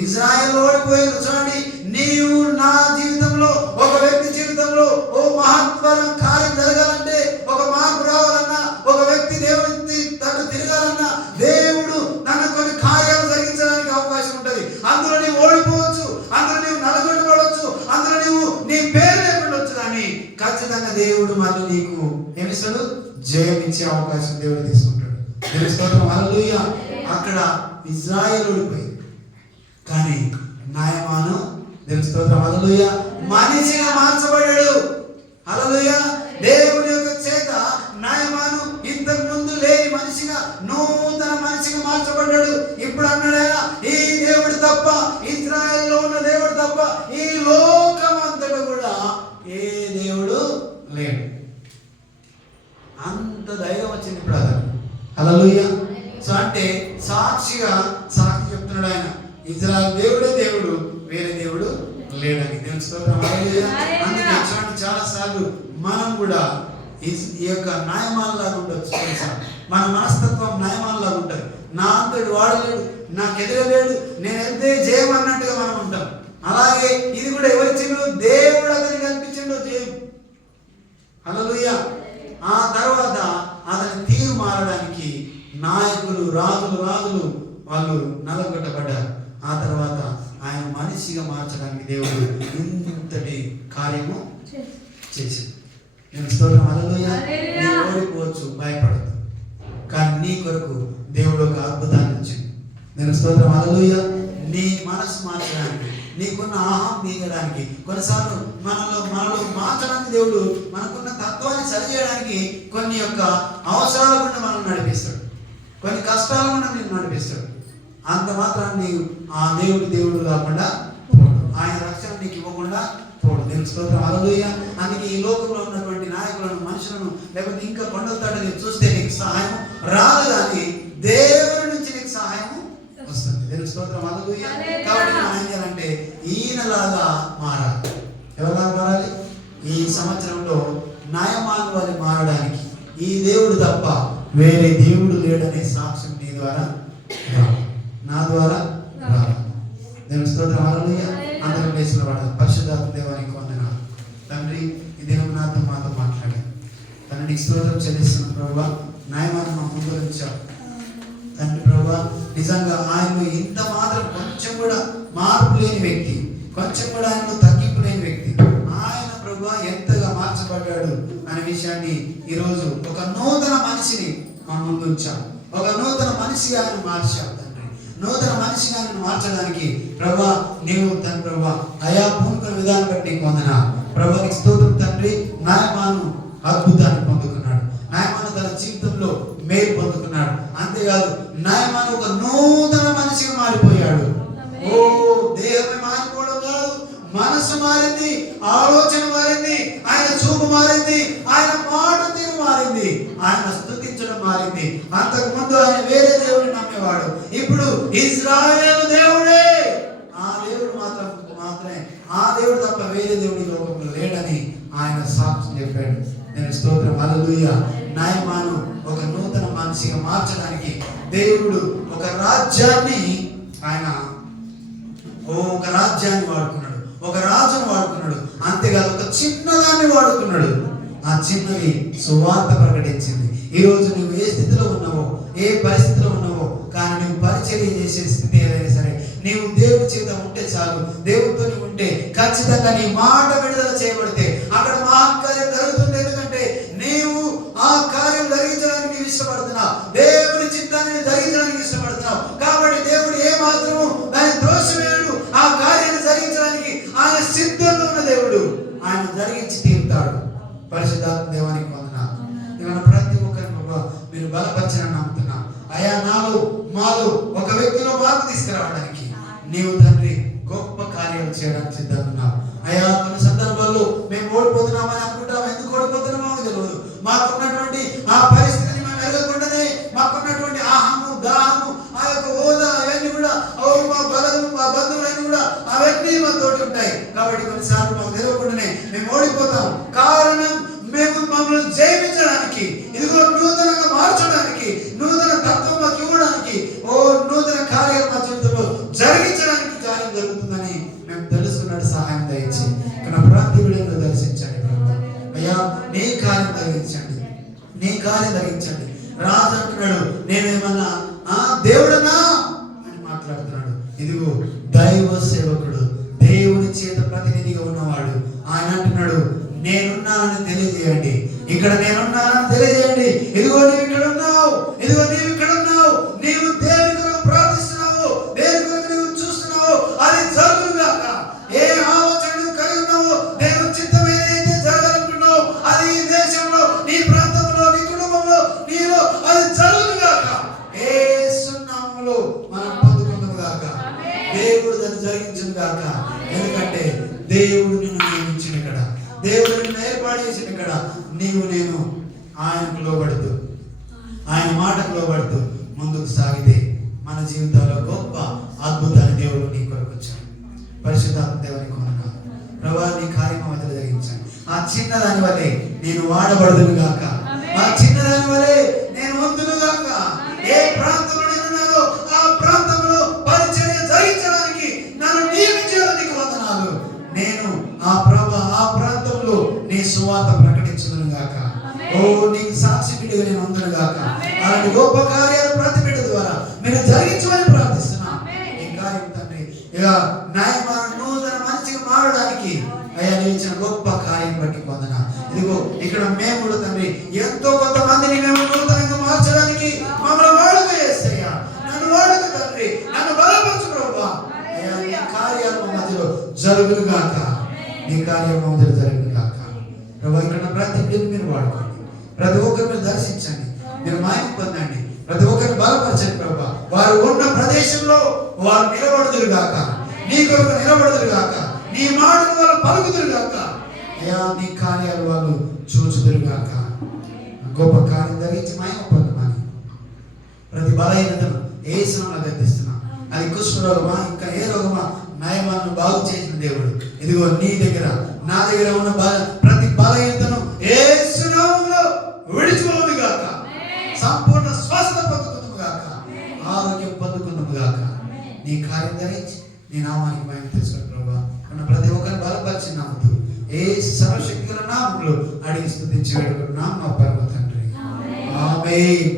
ఇజ్రాయెల్ ఓడిపోయారు. చూడండి, నీవు నా జీవితంలో, ఒక వ్యక్తి జీవితంలో ఓ మహత్వరం కార్యం జరగాలంటే, ఒక మార్పు రావాలన్నా, ఒక వ్యక్తి దేవుడి తను తిరగాలన్నా, దేవుడు తన కొన్ని కార్యాలు జరిగించడానికి అవకాశం ఉంటుంది. అందులో నీవు ఓడిపోవచ్చు, అందులో నీవు నలగొట్టబడవచ్చు, అందులో నీవు నీ పేరు లేకుండొచ్చు. కానీ ఖచ్చితంగా దేవుడు మళ్ళీ నీకు ఏమిస్తాడు? జయం ఇచ్చే అవకాశం దేవుడు తీసుకుంటాడు. దేవుని స్తోత్రం. హల్లెలూయా. అక్కడ ఇజ్రాయెల్ ఓడిపోయింది కానీ నయమాను, దేవుని స్తోత్రం, హల్లెలూయా, మనిషిగా మార్చబడ్డాడు. హల్లెలూయా. దేవుని యొక్క చేత నయమాను ఇంతకు ముందు లేని మనిషిగా, నూతన మనిషిగా మార్చబడ్డాడు. ఇప్పుడు అన్నాడు, ఈ దేవుడు తప్ప, ఇశ్రాయేలులో ఉన్న దేవుడు తప్ప ఈ లోకం అంతటా కూడా ఏ దేవుడు లేడు. అంత ధైర్యం వచ్చింది ఇప్పుడు అతను. హల్లెలూయా. సో అంటే సాక్షిగా సాక్షి చెప్తున్నాడు ఆయన, ఇజ్రాయెల్ దేవుడే దేవుడు, వేరే దేవుడు లేడని. దేవుని స్తోత్రం. హల్లెలూయా. అందుకే చూడండి, చాలా సార్లు మనం కూడా ఈ యొక్క న్యాయమానలాగా ఉండొచ్చు. మన మనస్తత్వం న్యాయమానలాగా ఉంటుంది. నా అంతటి వాడు లేడు, నాకు ఎదురలేడు, నేను వెళ్తే జయమన్నట్టుగా మనం ఉంటాం. అలాగే ఇది కూడా ఎవరిచ్చిండు? దేవుడు అతనికి కల్పించిండు జయం. హల్లెలూయా. ఆ తర్వాత అతని తీరు మారడానికి నాయకులు, రాజులు వాళ్ళు నలగొట్టబడ్డారు. ఆ తర్వాత ఆయన మనిషిగా మార్చడానికి దేవుడు ఇంతటి కార్యము చేసింది. నేను స్తోత్రం. హల్లెలూయా. నీవు ఓడిపోవచ్చు, భయపడదు. కానీ నీ కొరకు దేవుడు ఒక అద్భుతాన్ని ఇచ్చింది. నేను స్తోత్రం. హల్లెలూయా. నీ మనసు మార్చడానికి, నీకున్న ఆహం తీయడానికి, కొన్నిసార్లు మనలో మార్చడానికి దేవుడు మనకున్న తత్వాన్ని సరిచేయడానికి కొన్ని యొక్క అవసరాల గుండా మనం నడిపిస్తాడు, కొన్ని కష్టాల గుండా నేను నడిపిస్తాడు. అంత మాత్రం నీవు ఆ దేవుడు కాకుండా పోడు, ఆయన రక్షణ నీకు ఇవ్వకుండా పోడు. దేవుని స్తోత్రం. హల్లెలూయా. అందుకే ఈ లోకంలో ఉన్నటువంటి నాయకులను, మనుషులను, లేకపోతే ఇంకా కొండల తాటని చూస్తే నీకు సహాయం రాదు, కానీ దేవుడి నుంచి నీకు సహాయం వస్తుంది. దేవుని స్తోత్రం. హల్లెలూయా. కాబట్టి మనం ఏం చేయాలంటే ఈయనలాగా మారాలి. ఎవరిలాగా మారాలి? ఈ సంవత్సరంలో నయమాను వారి మారడానికి ఈ దేవుడు తప్ప వేరే దేవుడు లేడనే సాక్ష్యం నీ ద్వారా రావాలి, నా ద్వారా రావాలి. దేవుని స్తోత్రం. హల్లెలూయా. అందరం లేచిన వాడు పరిశుద్ధాత్మ నీకు స్తోత్రం చెల్లిస్తున్నాను ప్రభా. న్యాయమాన్ని మా ముందు ఉంచావు తండ్రి ప్రభా. నిజంగా ఆయనలో ఇంత మాత్రం కొంచెం కూడా మార్పు లేని వ్యక్తి, కొంచెం కూడా ఆయనలో తగ్గింపు లేని వ్యక్తి. ఆయన ప్రభా ఎంతగా మార్చబడ్డాడు అనే విషయాన్ని ఈరోజు ఒక నూతన మనిషిని మా ముందు ఉంచాం. ఒక నూతన మనిషిగా ఆయన మార్చాం తండ్రి. నూతన మనిషిగా ఆయన మార్చడానికి ప్రభా నీవు తండ్రి ప్రభా అయా పూనుకున్న విధానం బట్టి నీకు వందనాలు ప్రభా. నీకు స్తోత్రం తండ్రి. న్యాయమాను అద్భుతాన్ని పొందుకున్నాడు. న్యాయమాను తన జీవితంలో మేలు పొందుకున్నాడు. అంతేకాదు న్యాయమాను ఒక నూతన మనిషిగా మారిపోయాడు. ఓ దేహమే మారిపోవడం కాదు, మనసు మారింది, ఆలోచన మారింది, ఆయన చూపు మారింది, ఆయన మాట తీరు మారింది, ఆయన స్తుతించడం మారింది. అంతకు ముందు ఆయన వేరే దేవుడిని నమ్మేవాడు, ఇప్పుడు ఇశ్రాయేలు దేవుడే. ఆ దేవుడు మాత్రమే ఆ దేవుడు తప్ప వేరే దేవుడి లోకంలో లేడని ఆయన సాక్ష్యం చెప్పాడు. నేను స్తోత్రం హల్లెలూయా. న్యాయమాను ఒక నూతన మనిషిగా మార్చడానికి దేవుడు ఒక రాజ్యాన్ని ఆయన ఒక రాజ్యాన్ని వాడుకున్నాడు, ఒక రాజును వాడుకున్నాడు. అంతేకాదు ఒక చిన్నదాన్ని వాడుకున్నాడు. ఆ చిన్నది సువార్త ప్రకటించింది. ఈరోజు నువ్వు ఏ స్థితిలో ఉన్నావో, ఏ పరిస్థితిలో ఉన్నావో, కానీ నువ్వు పరిచర్య చేసే స్థితి ఏదైనా సరే, నీవు దేవుడి చేత ఉంటే చాలు. దేవుడితో నువ్వు ఉంటే ఖచ్చితంగా నీ మాట విడుదల చేయబడితే అక్కడ మహాకార్యం జరుగుతుంది. ఎందుకంటే నీవు ఆ కార్యం జరిగించడానికి ఇష్టపడుతున్నావు, దేవుని చిత్తాన్ని జరిగించడానికి ఇష్టపడుతున్నావు. కాబట్టి దేవుడు ఏ మాత్రము దాన్ని త్రోసివేయడు. ఆ కార్యాన్ని జరిగించడానికి ఆయన సిద్ధంగా ఉన్న దేవుడు, ఆయన జరిగించి తీరుతాడు. పరిశుద్ధాత్మ దేవానికి వందనాలు. ఇవాళ ప్రతి ఒక్కరి మీరు బలపరచని నమ్ముతున్నా. అయా మాలో ఒక వ్యక్తిలో మార్పు తీసుకురావడానికి నీవు తండ్రి గొప్ప కార్యాలు చేయడానికి సిద్ధంగా ఉన్నావు. అయా కొన్ని సందర్భాల్లో మేము ఓడిపోతున్నామని అనుకుంటాం. ఎందుకు ఓడిపోతున్నామో తెలియదు. మాకున్నటువంటి ఆ పరిస్థితిని మేము ఎరగకుండానే మాకున్నటువంటి ఆహము, దాహము, ఆ యొక్క హోదా అవన్నీ కూడా మా బలము, మా బంధువులన్నీ కూడా అవన్నీ మా తోటి ఉంటాయి. కాబట్టి కొన్నిసార్లు మాకు తెలియకుండానే మేము ఓడిపోతాం. కారణం మేము మమ్మల్ని జయించడానికి, ఇదిగో నూతనంగా మార్చడానికి, నూతన తత్వం మాకు ఇవ్వడానికి, నూతన కార్యాలు మా జీవితంలో జరిగించడానికి కార్యం జరుగుతుందని మేము తెలుసుకున్నట్టు సహాయం దయచి ఇక్కడ ప్రతి విడలో దర్శించండి ప్రభు. అయ్యా నీ కార్యం జరిగించండి, నీ కార్యం జరిగించండి. రాజు అంటున్నాడు నేనేమన్నా దేవుడనా అని మాట్లాడుతున్నాడు. ఇదిగో దైవ సేవకుడు, దేవుని చేత ప్రతినిధిగా ఉన్నవాడు. ఆయన అంటున్నాడు నేనున్నానని తెలియజేయండి. ఇక్కడ నేనున్నానని తెలియజేయండి. ఇదిగో నీవు ఇక్కడ ఉన్నావు, ఇదిగో నీవు ఇక్కడ ఉన్నావు. నీవు దేవుని కొరకు ప్రార్థిస్తున్నావు, దేవుని కొరకు నీవు చూస్తున్నావు, అది జరుగుగాక. ఏ ఆలోచన నువ్వు కలిగి ఉన్నావో, దేవుని చిత్తం ఏదైతే జరగాలనుకున్నావు అది ఈ దేశంలో, నీ ప్రాంతంలో, నీ కుటుంబంలో, నీలో అది జరుగుగాక. యేసు నామములో మనం పొందుకుందాము గాక. దేవుడు దాన్ని జరిగించును గాక. ఎందుకంటే దేవుడు నిన్ను నియమించిన ఇక్కడ, దేవుడు నిన్ను ఏర్పాటు చేసిన ఇక్కడ, నేను ఆయనకు లోబడుతూ, ఆయన మాటకు లోబడుతూ ముందుకు సాగితే మన జీవితాల్లో గొప్ప అద్భుతాన్ని దేవుడు నీ కొరకు వచ్చాడు. పరిశుద్ధాత్మ దేవునికి వందనాలు ప్రభువా. నీ కార్యం మధ్యలో జరిగించాను. ఆ చిన్నదాని వల్లే నేను వాడబడుదును గాక. ఆ చిన్నదాని వల్లే నేను వంతును గాక. ఏ ప్రాంతంలో నేనున్నానో ఆ ప్రాంతంలో పరిచర్య జరిగించడానికి నన్ను నియమించాడు. నీకు వందనాలు. నేను ఆ ప్రాంతంలో నీ సువార్త ప్రకటించుదును గాక. నీకు సాక్షి బిడ్డగా నేను ఉందును గాక. అలాంటి గొప్ప కార్యాలు ప్రతి బిడ్డ ద్వారా మీరు జరిగించమని ప్రార్థిస్తున్నాను. ఈ కార్యం తండ్రి ఇక న్యాయమాన నూతన మనిషిగా మారడానికి అయ్యా ఇచ్చిన గొప్ప కార్యం బట్టి పొందన. ఇదిగో ఇక్కడ మేము కూడా తండ్రి ఎంతో కొంతమందిని మేము నూతనంగా మార్చడానికి మమ్మల్ని వాడుక చేస్తాయా. నన్ను వాడుక తండ్రి, నన్ను బలపరచు ప్రభువా. అయ్యా నీ కార్యాలు మా మధ్యలో జరుగును గాక. నీ కార్యం మా మధ్యలో జరుగును గాక ప్రభు. ఇక్కడ ప్రతి బిడ్డని మీరు వాడుకోండి, ప్రతి ఒక్కరు మీరు దర్శించండి, మీరు మాయం పొందండి, ప్రతి ఒక్కరిని బలపరచండి ప్రభు. వారు ఉన్న ప్రదేశంలో వారు నిలబడుదురు గాక, నీ కొరకు నిలబడుదురు గాక, నీ మాటలు వాళ్ళు పలుకుదురు గాక. అయ్యా నీ కార్యాలు వాళ్ళు చూచుదురు గాక. గొప్ప కార్యం ధరించి మాయం పొందమని ప్రతి బలహీనతను యేసునామములో గద్దిస్తున్నాం. అది కుష్ఠరోగమా ఇంకా ఏ రోగమా నయమాలను బాగు చేసిన దేవుడు ఇదిగో నీ దగ్గర నా దగ్గర ఉన్న ప్రతి బలహీనతను యేసునామములో విడిచిపోవును గాక. సంపూర్ణ స్వస్థత పొందుకుందుము గాక, ఆరోగ్యం పొందుకుందుము గాక. నీ కార్యం ధరించి నీ నామానికి మహిమ తెచ్చుకోండి ప్రభువా. ప్రతి ఒక్కరిని బలపరిచి నమ్ముతూ ఏ సర్వశక్తి గల నామములో అడిగి స్తుతించి వేడుకుంటున్నాం మా పరమ ఆమేన్.